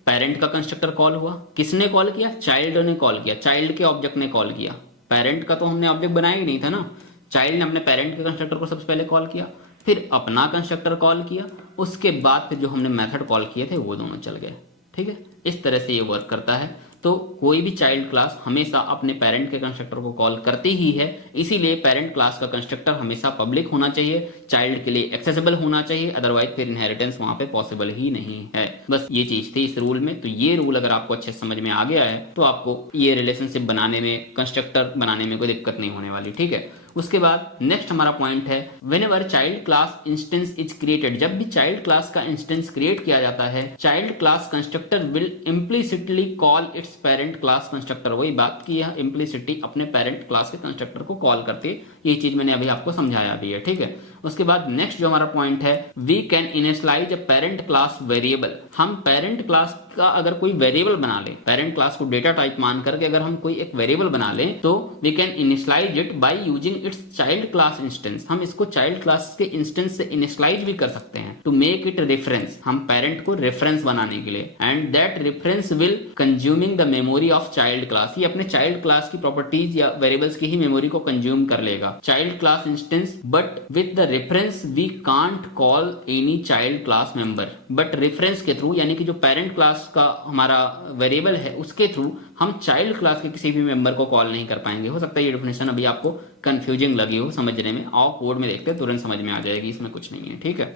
पेरेंट का कंस्ट्रक्टर कॉल हुआ। किसने कॉल किया? चाइल्ड ने कॉल किया, चाइल्ड के ऑब्जेक्ट ने कॉल किया। पेरेंट का तो हमने ऑब्जेक्ट बनाया ही नहीं था ना, चाइल्ड ने अपने पेरेंट के कंस्ट्रक्टर को सबसे पहले कॉल किया, फिर अपना कंस्ट्रक्टर कॉल किया, उसके बाद फिर जो हमने मेथड कॉल किए थे वो दोनों चल गए। ठीक है, इस तरह से ये वर्क करता है। तो कोई भी चाइल्ड क्लास हमेशा अपने पेरेंट के कंस्ट्रक्टर को कॉल करती ही है, इसीलिए पेरेंट क्लास का कंस्ट्रक्टर हमेशा पब्लिक होना चाहिए, चाइल्ड के लिए एक्सेसिबल होना चाहिए, अदरवाइज फिर इनहेरिटेंस वहां पे पॉसिबल ही नहीं है। बस ये चीज थी इस रूल में। तो ये रूल अगर आपको अच्छे समझ में आ गया है तो आपको ये रिलेशनशिप बनाने में, कंस्ट्रक्टर बनाने में कोई दिक्कत नहीं होने वाली। ठीक है, उसके बाद नेक्स्ट हमारा पॉइंट है whenever child class instance is created, जब भी चाइल्ड क्लास का इंस्टेंस क्रिएट किया जाता है child class constructor will implicitly call its parent class constructor. वही बात कि यह इम्प्लिसिटी अपने पेरेंट क्लास के कंस्ट्रक्टर को कॉल करती है, ये चीज मैंने अभी आपको समझाया भी है, ठीक है। उसके बाद नेक्स्ट जो हमारा पॉइंट है we can initialise a parent class variable, हम पेरेंट क्लास का अगर कोई वेरिएबल बना ले, पेरेंट क्लास को डेटा टाइप मान करके अगर हम कोई एक वेरिएबल बना लें तो we can initialise it by using its child class instance, हम इसको चाइल्ड क्लास के इंस्टेंस से इनिशियलाइज भी कर सकते हैं टू मेक इट रेफरेंस, हम पेरेंट को रेफरेंस बनाने के लिए, and that reference will consuming the memory of child class, ये अपने चाइल्ड क्लास की प्रॉपर्टीज या वेरिएबल्स की ही मेमोरी को कंज्यूम कर लेगा child class instance, but with the reference we can't call any child class member, but reference के थ्रू यानी कि जो पेरेंट क्लास का हमारा वेरिएबल है उसके थ्रू हम चाइल्ड क्लास के किसी भी मेंबर को कॉल नहीं कर पाएंगे। हो सकता है ये डेफिनेशन अभी आपको कंफ्यूजिंग लगी हो समझने में, आओ कोड में देखते हैं तुरंत समझ में आ जाएगी, इसमें कुछ नहीं है, ठीक है।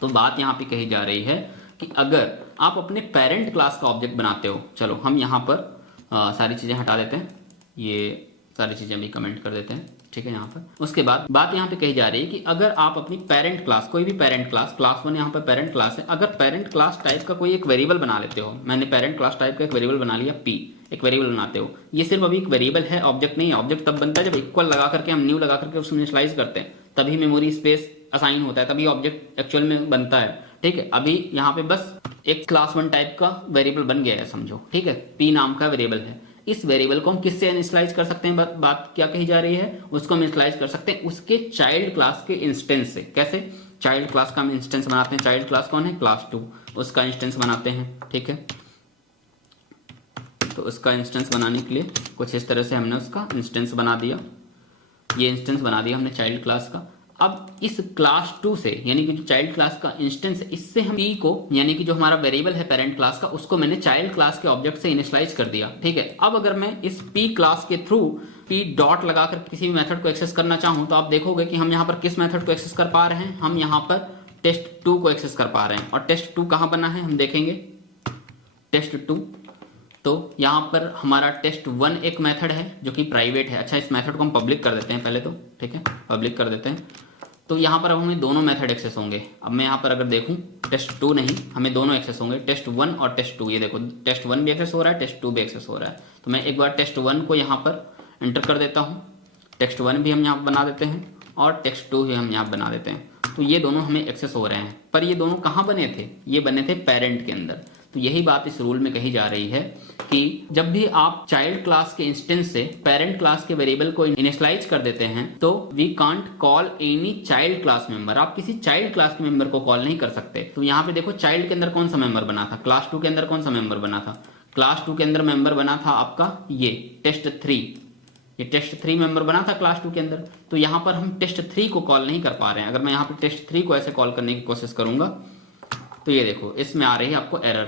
तो बात यहाँ पे कही जा रही है कि अगर आप अपने पेरेंट क्लास का ऑब्जेक्ट बनाते हो, चलो हम यहाँ पर सारी चीजें हटा देते हैं, ये सारी चीजें भी कमेंट कर देते हैं, ठीक है। यहाँ पर उसके बाद बात यहाँ पे कही जा रही है कि अगर आप अपनी पेरेंट क्लास, कोई भी पेरेंट क्लास, क्लास 1 यहाँ पर पेरेंट क्लास है, अगर पेरेंट क्लास टाइप का कोई एक वेरिएबल बना लेते हो, मैंने पेरेंट क्लास टाइप का एक वेरिएबल बना लिया p, एक वेरिएबल बनाते हो, ये सिर्फ अभी एक वेरिएबल है, ऑब्जेक्ट नहीं है। ऑब्जेक्ट तब बनता है जब इक्वल लगा करके हम न्यू लगा करके उसमें इनिशियलाइज करते हैं, तभी मेमोरी स्पेस असाइन होता है, तभी ऑब्जेक्ट एक्चुअल में बनता है, ठीक है। अभी यहाँ पे बस एक क्लास 1 टाइप का वेरिएबल बन गया है समझो, ठीक है, p नाम का वेरिएबल है। इस वेरिएबल को हम किससे इनिशियलाइज कर सकते हैं, बात क्या कही जा रही है, उसको हम इनिशियलाइज कर सकते हैं उसके चाइल्ड क्लास के इंस्टेंस से। कैसे? चाइल्ड क्लास का हम इंस्टेंस बनाते हैं, चाइल्ड क्लास कौन है, क्लास 2, उसका इंस्टेंस बनाते हैं, ठीक है। तो उसका इंस्टेंस बनाने के लिए कुछ इस तरह से हमने उसका इंस्टेंस बना दिया, ये इंस्टेंस बना दिया हमने चाइल्ड क्लास का। अब इस क्लास 2 से यानी कि जो चाइल्ड क्लास का इंस्टेंस है, इससे हम p को यानी कि जो हमारा वेरिएबल है पेरेंट क्लास का, उसको मैंने चाइल्ड क्लास के ऑब्जेक्ट से इनिशियलाइज कर दिया, ठीक है। अब अगर मैं इस p क्लास के थ्रू p डॉट लगाकर किसी भी मेथड को एक्सेस करना चाहूं तो आप देखोगे कि हम यहाँ पर किस मेथड को एक्सेस कर पा रहे हैं, हम यहाँ पर test2 को एक्सेस कर पा रहे हैं। और test2 कहाँ बना है हम देखेंगे, test2, तो यहाँ पर हमारा test1 एक मेथड है जो कि प्राइवेट है। अच्छा, इस मेथड को हम पब्लिक कर देते हैं पहले तो, ठीक है, पब्लिक कर देते हैं। तो यहाँ पर अब हमें दोनों मेथड एक्सेस होंगे। अब मैं यहाँ पर अगर देखूँ test2 नहीं, हमें दोनों एक्सेस होंगे, test1 और test2। ये देखो test1 भी एक्सेस हो रहा है, test2 भी एक्सेस हो रहा है। तो मैं एक बार test1 को यहाँ पर एंटर कर देता हूँ, test1 भी हम यहाँ बना देते हैं और test2 भी हम यहाँ बना देते हैं। तो ये दोनों हमें एक्सेस हो रहे हैं, पर ये दोनों कहाँ बने थे, ये बने थे पेरेंट के अंदर। तो यही बात इस रूल में कही जा रही है कि जब भी आप चाइल्ड क्लास के इंस्टेंस से पेरेंट क्लास के वेरिएबल को इनिशियलाइज कर देते हैं तो we can't call any child class member, आप किसी चाइल्ड क्लास के मेंबर को कॉल नहीं कर सकते। तो यहाँ पे देखो चाइल्ड के अंदर कौन सा मेंबर बना था, क्लास 2 के अंदर कौन सा मेंबर बना था, क्लास 2 के अंदर मेंबर बना था आपका ये test3, ये test3 मेंबर बना था क्लास 2 के अंदर। तो यहाँ पर हम test3 को कॉल नहीं कर पा रहे हैं। अगर मैं यहाँ पे test3 को ऐसे कॉल करने की कोशिश करूंगा तो ये देखो इसमें आ रही है आपको एरर।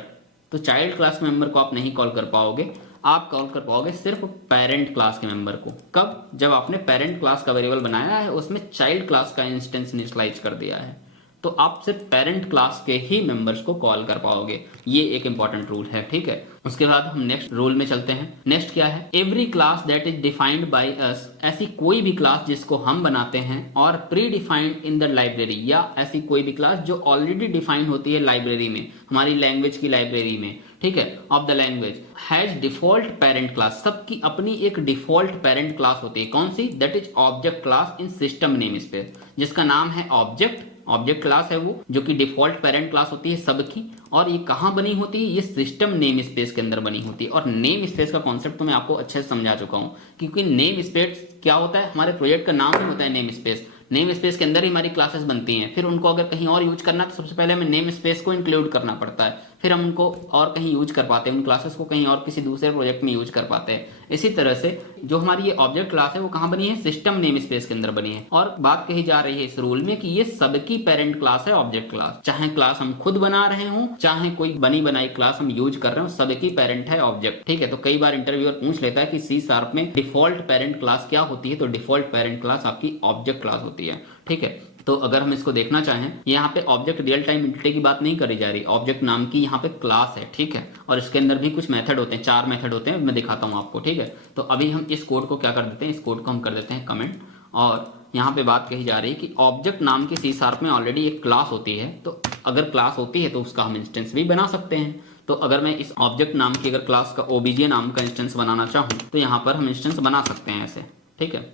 तो चाइल्ड क्लास मेंबर को आप नहीं कॉल कर पाओगे, आप कॉल कर पाओगे सिर्फ पेरेंट क्लास के मेंबर को। कब? जब आपने पेरेंट क्लास का वेरिएबल बनाया है, उसमें चाइल्ड क्लास का इंस्टेंस इनिशियलाइज कर दिया है, तो आप सिर्फ पेरेंट क्लास के ही मेंबर्स को कॉल कर पाओगे। ये एक इंपॉर्टेंट रूल है, ठीक है। उसके बाद हम नेक्स्ट रूल में चलते हैं। नेक्स्ट क्या है, every class that is defined by us, ऐसी कोई भी क्लास जिसको हम बनाते हैं और pre defined in the library, या ऐसी कोई भी क्लास जो ऑलरेडी डिफाइंड होती है लाइब्रेरी में, हमारी लैंग्वेज की लाइब्रेरी में, ठीक है, of the language, has default parent class, सबकी अपनी एक डिफॉल्ट पेरेंट क्लास होती है। कौन सी? That is object class in system namespace, जिसका नाम है ऑब्जेक्ट। ऑब्जेक्ट क्लास है वो जो कि डिफॉल्ट पेरेंट क्लास होती है सबकी, और ये कहाँ बनी होती है, ये सिस्टम नेम स्पेस के अंदर बनी होती है। और नेम स्पेस का कॉन्सेप्ट तो मैं आपको अच्छे से समझा चुका हूँ, क्योंकि नेम स्पेस क्या होता है, हमारे प्रोजेक्ट का नाम ही होता है नेम स्पेस। नेम स्पेस के अंदर ही हमारी क्लासेस बनती हैं, फिर उनको अगर कहीं और यूज करना तो सबसे पहले हमें नेम स्पेस को इंक्लूड करना पड़ता है, फिर हम उनको और कहीं यूज कर पाते हैं, उन क्लासेस को कहीं और किसी दूसरे प्रोजेक्ट में यूज कर पाते हैं। इसी तरह से जो हमारी ये ऑब्जेक्ट क्लास है वो कहाँ बनी है, सिस्टम नेम स्पेस के अंदर बनी है। और बात कही जा रही है इस रूल में कि ये सबकी पेरेंट क्लास है ऑब्जेक्ट क्लास, चाहे क्लास हम खुद बना रहे हों, चाहे कोई बनी बनाई क्लास हम यूज कर रहे हो, सबकी पेरेंट है ऑब्जेक्ट, ठीक है। तो कई बार इंटरव्यूअर पूछ लेता है कि C# में डिफॉल्ट पेरेंट क्लास क्या होती है, तो डिफॉल्ट पेरेंट क्लास आपकी ऑब्जेक्ट क्लास होती है, ठीक है। तो अगर हम इसको देखना चाहें, यहाँ पे ऑब्जेक्ट रियल टाइम एंटिटी की बात नहीं करी जा रही, ऑब्जेक्ट नाम की यहाँ पे क्लास है, ठीक है। और इसके अंदर भी कुछ मेथड होते हैं, 4 मेथड होते हैं, मैं दिखाता हूँ आपको, ठीक है। तो अभी हम इस कोड को क्या कर देते हैं, इस कोड को हम कर देते हैं कमेंट, और यहाँ पे बात कही जा रही है कि ऑब्जेक्ट नाम की सी शार्प में ऑलरेडी एक क्लास होती है, तो अगर क्लास होती है तो उसका हम इंस्टेंस भी बना सकते हैं। तो अगर मैं इस ऑब्जेक्ट नाम की अगर क्लास का ओबीजे नाम का इंस्टेंस बनाना चाहूँ तो यहाँ पर हम इंस्टेंस बना सकते हैं ऐसे, ठीक है।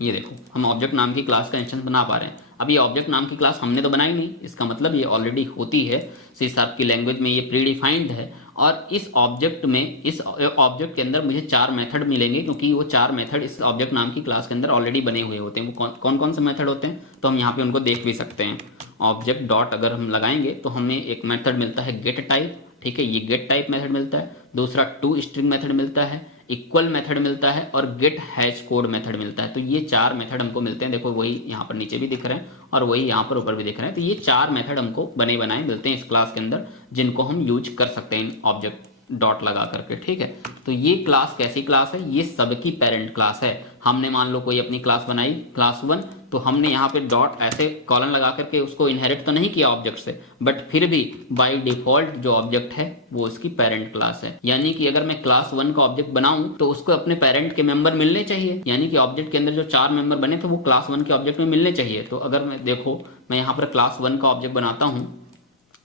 ये देखो हम ऑब्जेक्ट नाम की क्लास का इंस्टेंस बना पा रहे हैं। अब ये ऑब्जेक्ट नाम की क्लास हमने तो बनाई नहीं, इसका मतलब ये ऑलरेडी होती है, सी शार्प की लैंग्वेज में ये प्री डिफाइंड है। और इस ऑब्जेक्ट में, इस ऑब्जेक्ट के अंदर मुझे 4 मेथड मिलेंगे, क्योंकि वो 4 मेथड इस ऑब्जेक्ट नाम की क्लास के अंदर ऑलरेडी बने हुए होते हैं। वो कौन कौन से मेथड होते हैं तो हम यहाँ पे उनको देख भी सकते हैं। ऑब्जेक्ट डॉट अगर हम लगाएंगे तो हमें एक मेथड मिलता है गेट टाइप, ठीक है, ये गेट टाइप मेथड मिलता है। दूसरा टू स्ट्रिंग मेथड मिलता है, इक्वल मेथड मिलता है और गेट हैश कोड मेथड मिलता है। तो ये 4 मेथड हमको मिलते हैं। देखो वही यहाँ पर नीचे भी दिख रहे हैं और वही यहाँ पर ऊपर भी दिख रहे हैं। तो ये 4 मेथड हमको बने बनाए मिलते हैं इस क्लास के अंदर, जिनको हम यूज कर सकते हैं इन ऑब्जेक्ट डॉट लगा करके, ठीक है। तो ये क्लास कैसी क्लास है, ये सबकी पेरेंट क्लास है। हमने मान लो कोई अपनी क्लास बनाई क्लास 1, तो हमने यहाँ पे डॉट ऐसे कॉलन लगा करके उसको इनहेरिट तो नहीं किया ऑब्जेक्ट से, बट फिर भी बाय डिफॉल्ट जो ऑब्जेक्ट है वो उसकी पेरेंट क्लास है। यानी कि अगर मैं क्लास 1 का ऑब्जेक्ट बनाऊं तो उसको अपने पेरेंट के मेंबर मिलने चाहिए, यानी कि ऑब्जेक्ट के अंदर जो 4 मेंबर बने थे वो क्लास 1 के ऑब्जेक्ट में मिलने चाहिए। तो अगर मैं देखो मैं यहाँ पर क्लास 1 का ऑब्जेक्ट बनाता हूँ,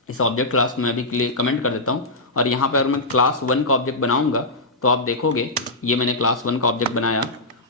इस ऑब्जेक्ट क्लास में अभी कमेंट कर देता हूँ, और यहाँ पर अगर मैं क्लास 1 का ऑब्जेक्ट बनाऊंगा तो आप देखोगे ये मैंने क्लास 1 का ऑब्जेक्ट बनाया,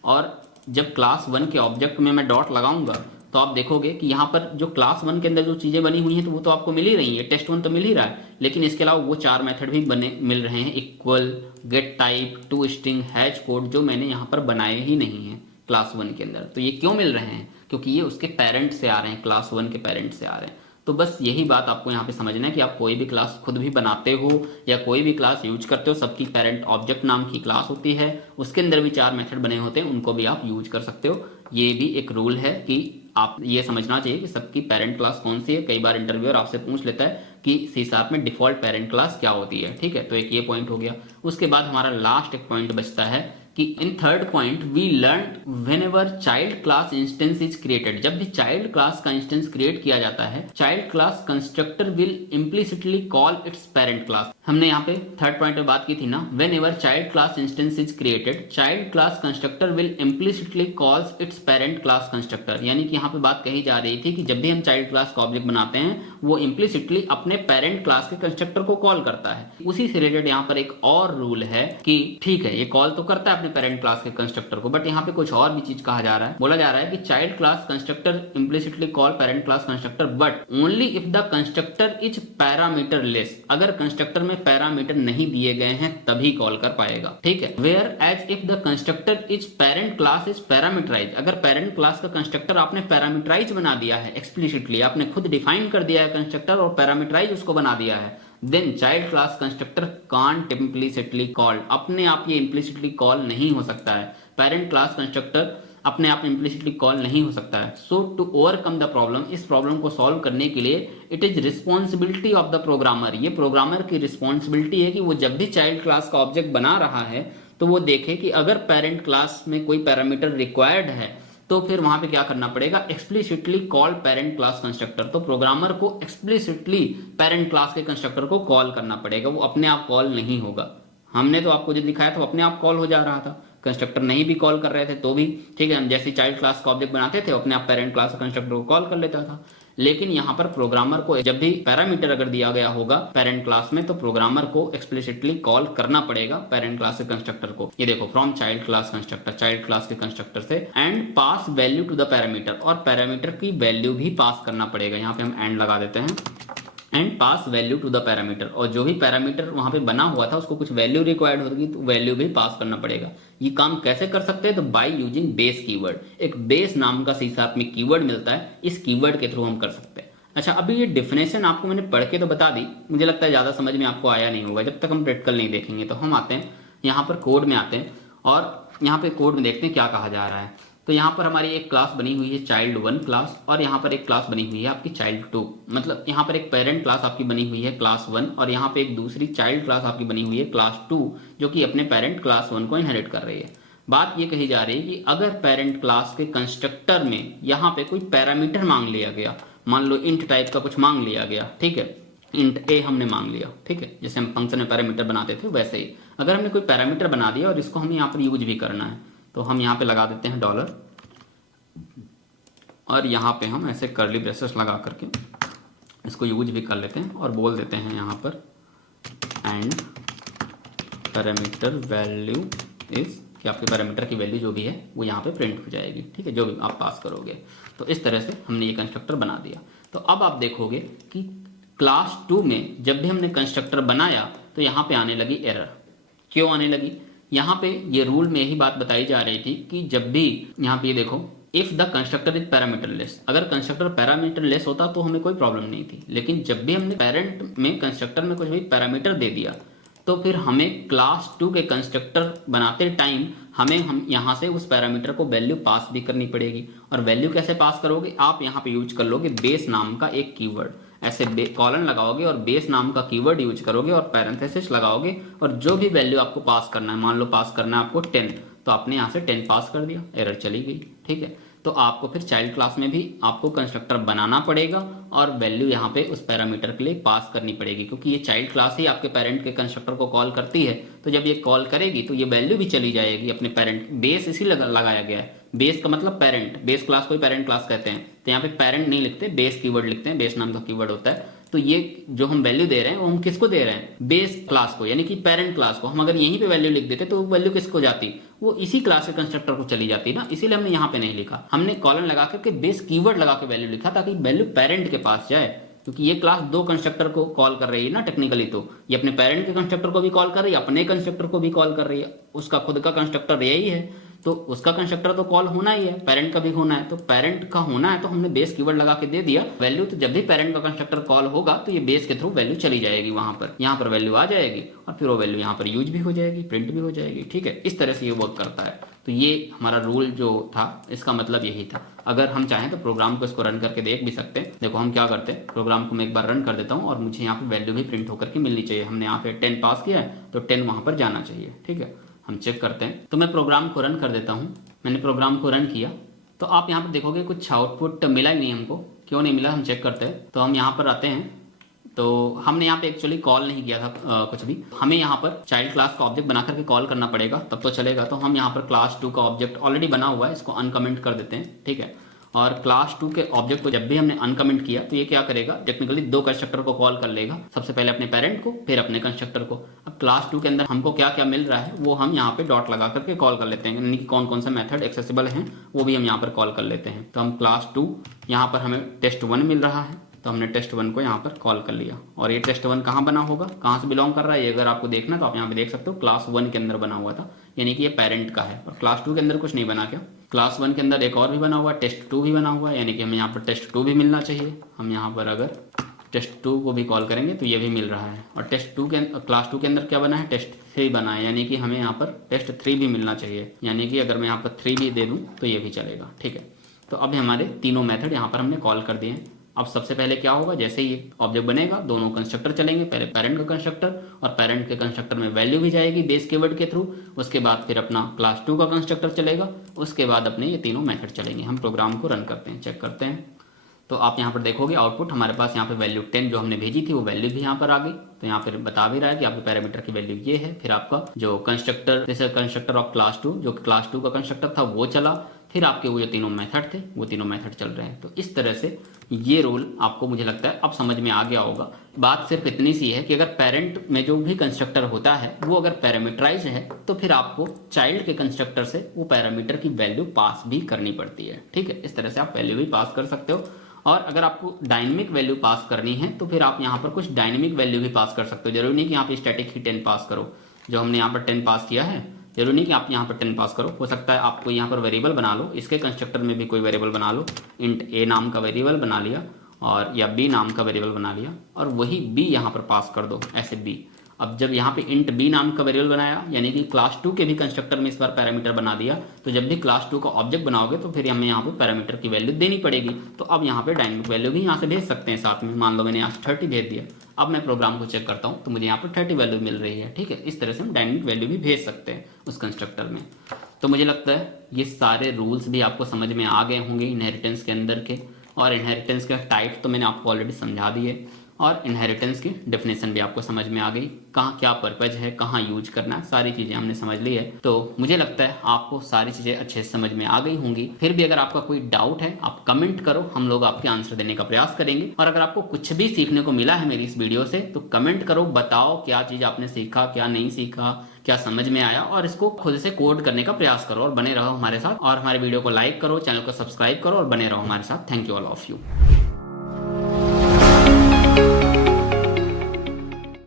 और जब क्लास 1 के ऑब्जेक्ट में मैं डॉट लगाऊंगा तो आप देखोगे कि यहाँ पर जो क्लास 1 के अंदर जो चीज़ें बनी हुई हैं तो वो तो आपको मिल ही रही है, टेस्ट 1 तो मिल ही रहा है, लेकिन इसके अलावा वो 4 मेथड भी बने मिल रहे हैं, equal, get type, to string, hash code, जो मैंने यहाँ पर बनाए ही नहीं है क्लास 1 के अंदर। तो ये क्यों मिल रहे हैं, क्योंकि ये उसके पेरेंट से आ रहे हैं, क्लास 1 के पेरेंट से आ रहे हैं। तो बस यही बात आपको यहाँ पे समझना है कि आप कोई भी क्लास खुद भी बनाते हो या कोई भी क्लास यूज करते हो, सबकी पेरेंट ऑब्जेक्ट नाम की क्लास होती है, उसके अंदर भी 4 मेथड बने होते हैं, उनको भी आप यूज कर सकते हो। ये भी एक रूल है कि आप ये समझना चाहिए कि सबकी पेरेंट क्लास कौन सी है। कई बार इंटरव्यूअर आपसे पूछ लेता है कि सी शार्प में डिफॉल्ट पेरेंट क्लास क्या होती है, ठीक है। तो एक ये पॉइंट हो गया। उसके बाद हमारा लास्ट एक पॉइंट बचता है कि in third point we learn whenever child class instance is created, जब भी चाइल्ड क्लास का इंस्टेंस क्रिएट किया जाता है, child class constructor will implicitly call its parent class. हमने यहाँ पे थर्ड पॉइंट में बात की थी ना, whenever child class instance is created, child class constructor will implicitly calls it's parent class constructor. यानी कि यहाँ पे बात कही जा रही थी कि जब भी हम चाइल्ड क्लास का ऑब्जेक्ट बनाते हैं वो इम्प्लिसिटली अपने पेरेंट क्लास के कंस्ट्रक्टर को कॉल करता है। उसी से रिलेटेड यहाँ पर एक और रूल है कि ठीक है ये कॉल तो करता है अपने पेरेंट क्लास के कंस्ट्रक्टर को, बट यहाँ पे कुछ और भी चीज कहा जा रहा है। बोला जा रहा है कि child class constructor implicitly call parent class constructor but only if the constructor is parameter less. अगर कंस्ट्रक्टर में पैरामीटर नहीं दिए गए हैं तभी कॉल कर पाएगा, ठीक है। Whereas if the constructor is parent class is parameterise, अगर पेरेंट क्लास का कंस्ट्रक्टर आपने पैरामीटराइज बना दिया है, एक्सप्लिसिटली आपने खुद डिफाइन कर दिया है कंस्ट्रक्टर और पैरामीटराइज उसको बना दिया है, then child class constructor can't implicitly called, अपने आप ये इम्प्लिसिटली कॉल नहीं हो सकता है। पेरेंट क्लास कंस्ट्रक्टर अपने आप इम्प्लिसिटली कॉल नहीं हो सकता है। सो टू ओवरकम द प्रॉब्लम, इस प्रॉब्लम को सॉल्व करने के लिए it is responsibility of the programmer, ये प्रोग्रामर की रिस्पॉन्सिबिलिटी है कि वो जब भी चाइल्ड क्लास का ऑब्जेक्ट बना रहा है तो वो देखे कि अगर पेरेंट क्लास में कोई पैरामीटर रिक्वायर्ड है तो फिर वहां पे क्या करना पड़ेगा, explicitly call parent class constructor. तो प्रोग्रामर को एक्सप्लिसिटली पेरेंट क्लास के कंस्ट्रक्टर को कॉल करना पड़ेगा, वो अपने आप कॉल नहीं होगा। हमने तो आपको जो दिखाया था अपने आप कॉल हो जा रहा था, कंस्ट्रक्टर नहीं भी कॉल कर रहे थे तो भी ठीक है। हम जैसे चाइल्ड क्लास का ऑब्जेक्ट बनाते थे अपने आप पेरेंट क्लास कंस्ट्रक्टर को कॉल कर लेता था। लेकिन यहाँ पर प्रोग्रामर को जब भी पैरामीटर अगर दिया गया होगा पेरेंट क्लास में तो प्रोग्रामर को एक्सप्लिसिटली कॉल करना पड़ेगा पेरेंट क्लास के कंस्ट्रक्टर को। ये देखो from child class constructor, child class के कंस्ट्रक्टर से, and pass value to the parameter, और पैरामीटर की वैल्यू भी पास करना पड़ेगा। यहाँ पे हम एंड लगा देते हैं, and pass value to the parameter, और जो भी पैरामीटर वहां पे बना हुआ था उसको कुछ वैल्यू रिक्वायर्ड होगी तो वैल्यू भी पास करना पड़ेगा। ये काम कैसे कर सकते हैं, तो बाय यूजिंग बेस कीवर्ड, एक बेस नाम का सी शार्प में कीवर्ड मिलता है, इस कीवर्ड के थ्रू हम कर सकते हैं। अच्छा, अभी ये डिफिनेशन आपको मैंने पढ़ के तो बता दी, मुझे लगता है ज्यादा समझ में आपको आया नहीं होगा जब तक हम प्रैक्टिकल नहीं देखेंगे। तो हम आते हैं यहाँ पर कोड में आते हैं और यहाँ पे कोड में देखते हैं क्या कहा जा रहा है। तो यहाँ पर हमारी एक क्लास बनी हुई है चाइल्ड 1 क्लास, और यहाँ पर एक क्लास बनी हुई है आपकी चाइल्ड 2, मतलब यहाँ पर एक पेरेंट क्लास आपकी बनी हुई है क्लास 1, और यहाँ पे एक दूसरी चाइल्ड क्लास आपकी बनी हुई है क्लास 2 जो कि अपने पेरेंट क्लास 1 को इनहेरिट कर रही है। बात ये कही जा रही है कि अगर पेरेंट क्लास के कंस्ट्रक्टर में यहाँ पे कोई पैरामीटर मांग लिया गया, मान लो इंट टाइप का कुछ मांग लिया गया, ठीक है, इंट ए हमने मांग लिया, ठीक है, जैसे हम फंक्शन में पैरामीटर बनाते थे वैसे ही अगर हमने कोई पैरामीटर बना दिया और इसको हमें यहाँ पर यूज भी करना है तो हम यहाँ पे लगा देते हैं डॉलर, और यहाँ पे हम ऐसे कर्ली ब्रेसेस लगा करके इसको यूज भी कर लेते हैं और बोल देते हैं यहाँ पर एंड पैरामीटर वैल्यू इज, कि आपके पैरामीटर की वैल्यू जो भी है वो यहाँ पे प्रिंट हो जाएगी। ठीक है, जो भी आप पास करोगे। तो इस तरह से हमने ये कंस्ट्रक्टर बना दिया। तो अब आप देखोगे कि क्लास 2 में जब भी हमने कंस्ट्रक्टर बनाया तो यहाँ पे आने लगी एरर। क्यों आने लगी? यहाँ पे ये रूल में यही बात बताई जा रही थी कि जब भी यहाँ पे ये देखो, if the constructor is parameter less, अगर कंस्ट्रक्टर पैरामीटर लेस होता तो हमें कोई प्रॉब्लम नहीं थी, लेकिन जब भी हमने पेरेंट में कंस्ट्रक्टर में कुछ भी पैरामीटर दे दिया तो फिर हमें क्लास 2 के कंस्ट्रक्टर बनाते टाइम हम यहाँ से उस पैरामीटर को वैल्यू पास भी करनी पड़ेगी। और वैल्यू कैसे पास करोगे? आप यहाँ पे यूज कर लोगे बेस नाम का एक कीवर्ड, ऐसे कॉलन लगाओगे और बेस नाम का कीवर्ड यूज करोगे और पैरेंथेसिस लगाओगे और जो भी वैल्यू आपको पास करना है, मान लो पास करना है आपको 10, तो आपने यहाँ से 10 पास कर दिया, एरर चली गई। ठीक है, तो आपको फिर चाइल्ड क्लास में भी आपको कंस्ट्रक्टर बनाना पड़ेगा और वैल्यू यहाँ पे उस पैरामीटर के लिए पास करनी पड़ेगी, क्योंकि ये चाइल्ड क्लास ही आपके पेरेंट के कंस्ट्रक्टर को कॉल करती है। तो जब ये कॉल करेगी तो ये वैल्यू भी चली जाएगी अपने पेरेंट, बेस इसी लगाया गया है। बेस का मतलब पेरेंट, बेस क्लास को ही पेरेंट क्लास कहते हैं। तो यहाँ पे पेरेंट नहीं लिखते, बेस कीवर्ड लिखते हैं, बेस नाम का कीवर्ड होता है। तो ये जो हम वैल्यू दे रहे हैं वो हम किसको दे रहे हैं? बेस क्लास को, यानी कि पेरेंट क्लास को। हम अगर यहीं पे वैल्यू लिख देते तो वो वैल्यू किसको जाती? वो इसी क्लास के कंस्ट्रक्टर को चली जाती ना, इसीलिए हमने यहाँ पे नहीं लिखा। हमने कॉलन लगा करके बेस कीवर्ड लगा के वैल्यू लिखा ताकि वैल्यू पेरेंट के पास जाए, क्योंकि ये क्लास 2 कंस्ट्रक्टर को कॉल कर रही है ना टेक्निकली। तो ये अपने पेरेंट के कंस्ट्रक्टर को भी कॉल कर रही है, अपने कंस्ट्रक्टर को भी कॉल कर रही है। उसका खुद का कंस्ट्रक्टर यही है तो उसका कंस्ट्रक्टर तो कॉल होना ही है, पेरेंट का भी होना है। तो पेरेंट का होना है तो हमने बेस कीवर्ड लगा के दे दिया वैल्यू। तो जब भी पेरेंट का कंस्ट्रक्टर कॉल होगा तो ये बेस के थ्रू वैल्यू चली जाएगी, वहां पर यहाँ पर वैल्यू आ जाएगी और फिर वो वैल्यू यहाँ पर यूज भी हो जाएगी, प्रिंट भी हो जाएगी। ठीक है, इस तरह से ये वर्क करता है। तो ये हमारा रूल जो था इसका मतलब यही था। अगर हम चाहें तो प्रोग्राम को इसको रन करके देख भी सकते हैं। देखो हम क्या करते हैं, प्रोग्राम को मैं एक बार रन कर देता हूँ और मुझे यहाँ पे वैल्यू भी प्रिंट होकर के मिलनी चाहिए। हमने यहाँ पे 10 पास किया है तो 10 वहां पर जाना चाहिए। ठीक है, हम चेक करते हैं। तो मैं प्रोग्राम को रन कर देता हूँ। मैंने प्रोग्राम को रन किया तो आप यहाँ पर देखोगे कुछ आउटपुट मिला ही नहीं हमको। क्यों नहीं मिला, हम चेक करते हैं। तो हम यहाँ पर आते हैं तो हमने यहाँ पे एक्चुअली कॉल नहीं किया था कुछ भी। हमें यहाँ पर चाइल्ड क्लास का ऑब्जेक्ट बना करके कॉल करना पड़ेगा तब तो चलेगा। तो हम यहाँ पर क्लास 2 का ऑब्जेक्ट ऑलरेडी बना हुआ है, इसको अनकमेंट कर देते हैं। ठीक है, और क्लास 2 के ऑब्जेक्ट को जब भी हमने अनकमेंट किया तो ये क्या करेगा? टेक्निकली 2 कंस्ट्रक्टर को कॉल कर लेगा, सबसे पहले अपने पेरेंट को फिर अपने कंस्ट्रक्टर को। अब क्लास 2 के अंदर हमको क्या क्या मिल रहा है वो हम यहाँ पे डॉट लगा करके कॉल कर लेते हैं, यानी कि कौन कौन सा मेथड एक्सेसिबल है वो भी हम यहाँ पर कॉल कर लेते हैं। तो हम क्लास 2 यहाँ पर हमें test1 मिल रहा है तो हमने test1 को यहाँ पर कॉल कर लिया। और ये test1 कहाँ बना होगा, कहाँ से बिलोंग कर रहा है ये अगर आपको देखना तो आप यहाँ पे देख सकते हो क्लास 1 के अंदर बना हुआ था, यानी कि ये पेरेंट का है। और क्लास 2 के अंदर कुछ नहीं बना क्या? क्लास 1 के अंदर एक और भी बना हुआ है, test2 भी बना हुआ है, यानी कि हमें यहाँ पर test2 भी मिलना चाहिए। हम यहाँ पर अगर test2 को भी कॉल करेंगे तो ये भी मिल रहा है। और test2 के क्लास 2 के अंदर क्या बना है? test3 बना है, यानी कि हमें यहाँ पर test3 भी मिलना चाहिए, यानी कि अगर मैं यहाँ पर 3 भी दे दूँ तो ये भी चलेगा। ठीक है, तो अब हमारे तीनों मेथड यहाँ पर हमने कॉल कर दिए हैं। अब सबसे पहले क्या होगा, जैसे ही ऑब्जेक्ट बनेगा दोनों कंस्ट्रक्टर चलेंगे, पहले पेरेंट का कंस्ट्रक्टर और पेरेंट के कंस्ट्रक्टर में वैल्यू भी जाएगी बेस कीवर्ड के थ्रू। उसके बाद फिर अपना क्लास 2 का कंस्ट्रक्टर चलेगा, उसके बाद अपने ये तीनों मेथड चलेंगे। हम प्रोग्राम को रन करते हैं, चेक करते हैं। तो आप यहाँ पर देखोगे आउटपुट हमारे पास यहाँ पे वैल्यू 10 जो हमने भेजी थी वो वैल्यू भी यहाँ पर आ गई। तो यहाँ पर बता भी रहा है कि आपके पैरामीटर की वैल्यू ये है। फिर आपका जो कंस्ट्रक्टर जैसे कंस्ट्रक्टर ऑफ क्लास 2 जो क्लास 2 का कंस्ट्रक्टर था वो चला, फिर आपके वो जो तीनों मेथड थे वो तीनों मेथड चल रहे हैं। तो इस तरह से ये रूल आपको मुझे लगता है अब समझ में आ गया होगा। बात सिर्फ इतनी सी है कि अगर पेरेंट में जो भी कंस्ट्रक्टर होता है वो अगर पैरामीटराइज है तो फिर आपको चाइल्ड के कंस्ट्रक्टर से वो पैरामीटर की वैल्यू पास भी करनी पड़ती है। ठीक है, इस तरह से आप वैल्यू भी पास कर सकते हो। और अगर आपको डायनेमिक वैल्यू पास करनी है तो फिर आप यहाँ पर कुछ डायनेमिक वैल्यू भी पास कर सकते हो। जरूरी नहीं कि यहाँ पे स्टैटिक ही 10 पास करो। जो हमने यहाँ पर 10 पास किया है जरूरी नहीं कि आप यहाँ पर 10 पास करो, हो सकता है आपको यहाँ पर वेरिएबल बना लो, इसके कंस्ट्रक्टर में भी कोई वेरिएबल बना लो, इंट a नाम का वेरिएबल बना लिया और या b नाम का वेरिएबल बना लिया और वही b यहाँ पर पास कर दो, ऐसे b। अब जब यहाँ पे इंट b नाम का वेरिएबल बनाया यानी कि क्लास 2 के भी कंस्ट्रक्टर में इस बार पैरामीटर बना दिया, तो जब भी क्लास 2 का ऑब्जेक्ट बनाओगे तो फिर हमें यहाँ पे पैरामीटर की वैल्यू देनी पड़ेगी। तो अब यहाँ पे डायनेमिक वैल्यू भी यहाँ से भेज सकते हैं साथ में। मान लो मैंने यहाँ से 30 भेज दिया, अब मैं प्रोग्राम को चेक करता हूँ तो मुझे यहाँ पर 30 वैल्यू मिल रही है। ठीक है, इस तरह से हम डायनेमिक वैल्यू भी भेज सकते हैं उस कंस्ट्रक्टर में। तो मुझे लगता है ये सारे रूल्स भी आपको समझ में आ गए होंगे इनहेरिटेंस के अंदर के। और इनहेरिटेंस के टाइप तो मैंने आपको ऑलरेडी समझा दिए और इनहेरिटेंस की डेफिनेशन भी आपको समझ में आ गई, कहाँ क्या पर्पज है, कहाँ यूज करना, सारी चीजें हमने समझ ली है। तो मुझे लगता है आपको सारी चीजें अच्छे से समझ में आ गई होंगी। फिर भी अगर आपका कोई डाउट है आप कमेंट करो, हम लोग आपके आंसर देने का प्रयास करेंगे। और अगर आपको कुछ भी सीखने को मिला है मेरी इस वीडियो से तो कमेंट करो, बताओ क्या चीज आपने सीखा, क्या नहीं सीखा, क्या समझ में आया, और इसको खुद से कोड करने का प्रयास करो। और बने रहो हमारे साथ, और हमारे वीडियो को लाइक करो, चैनल को सब्सक्राइब करो और बने रहो हमारे साथ। Thank you all of you.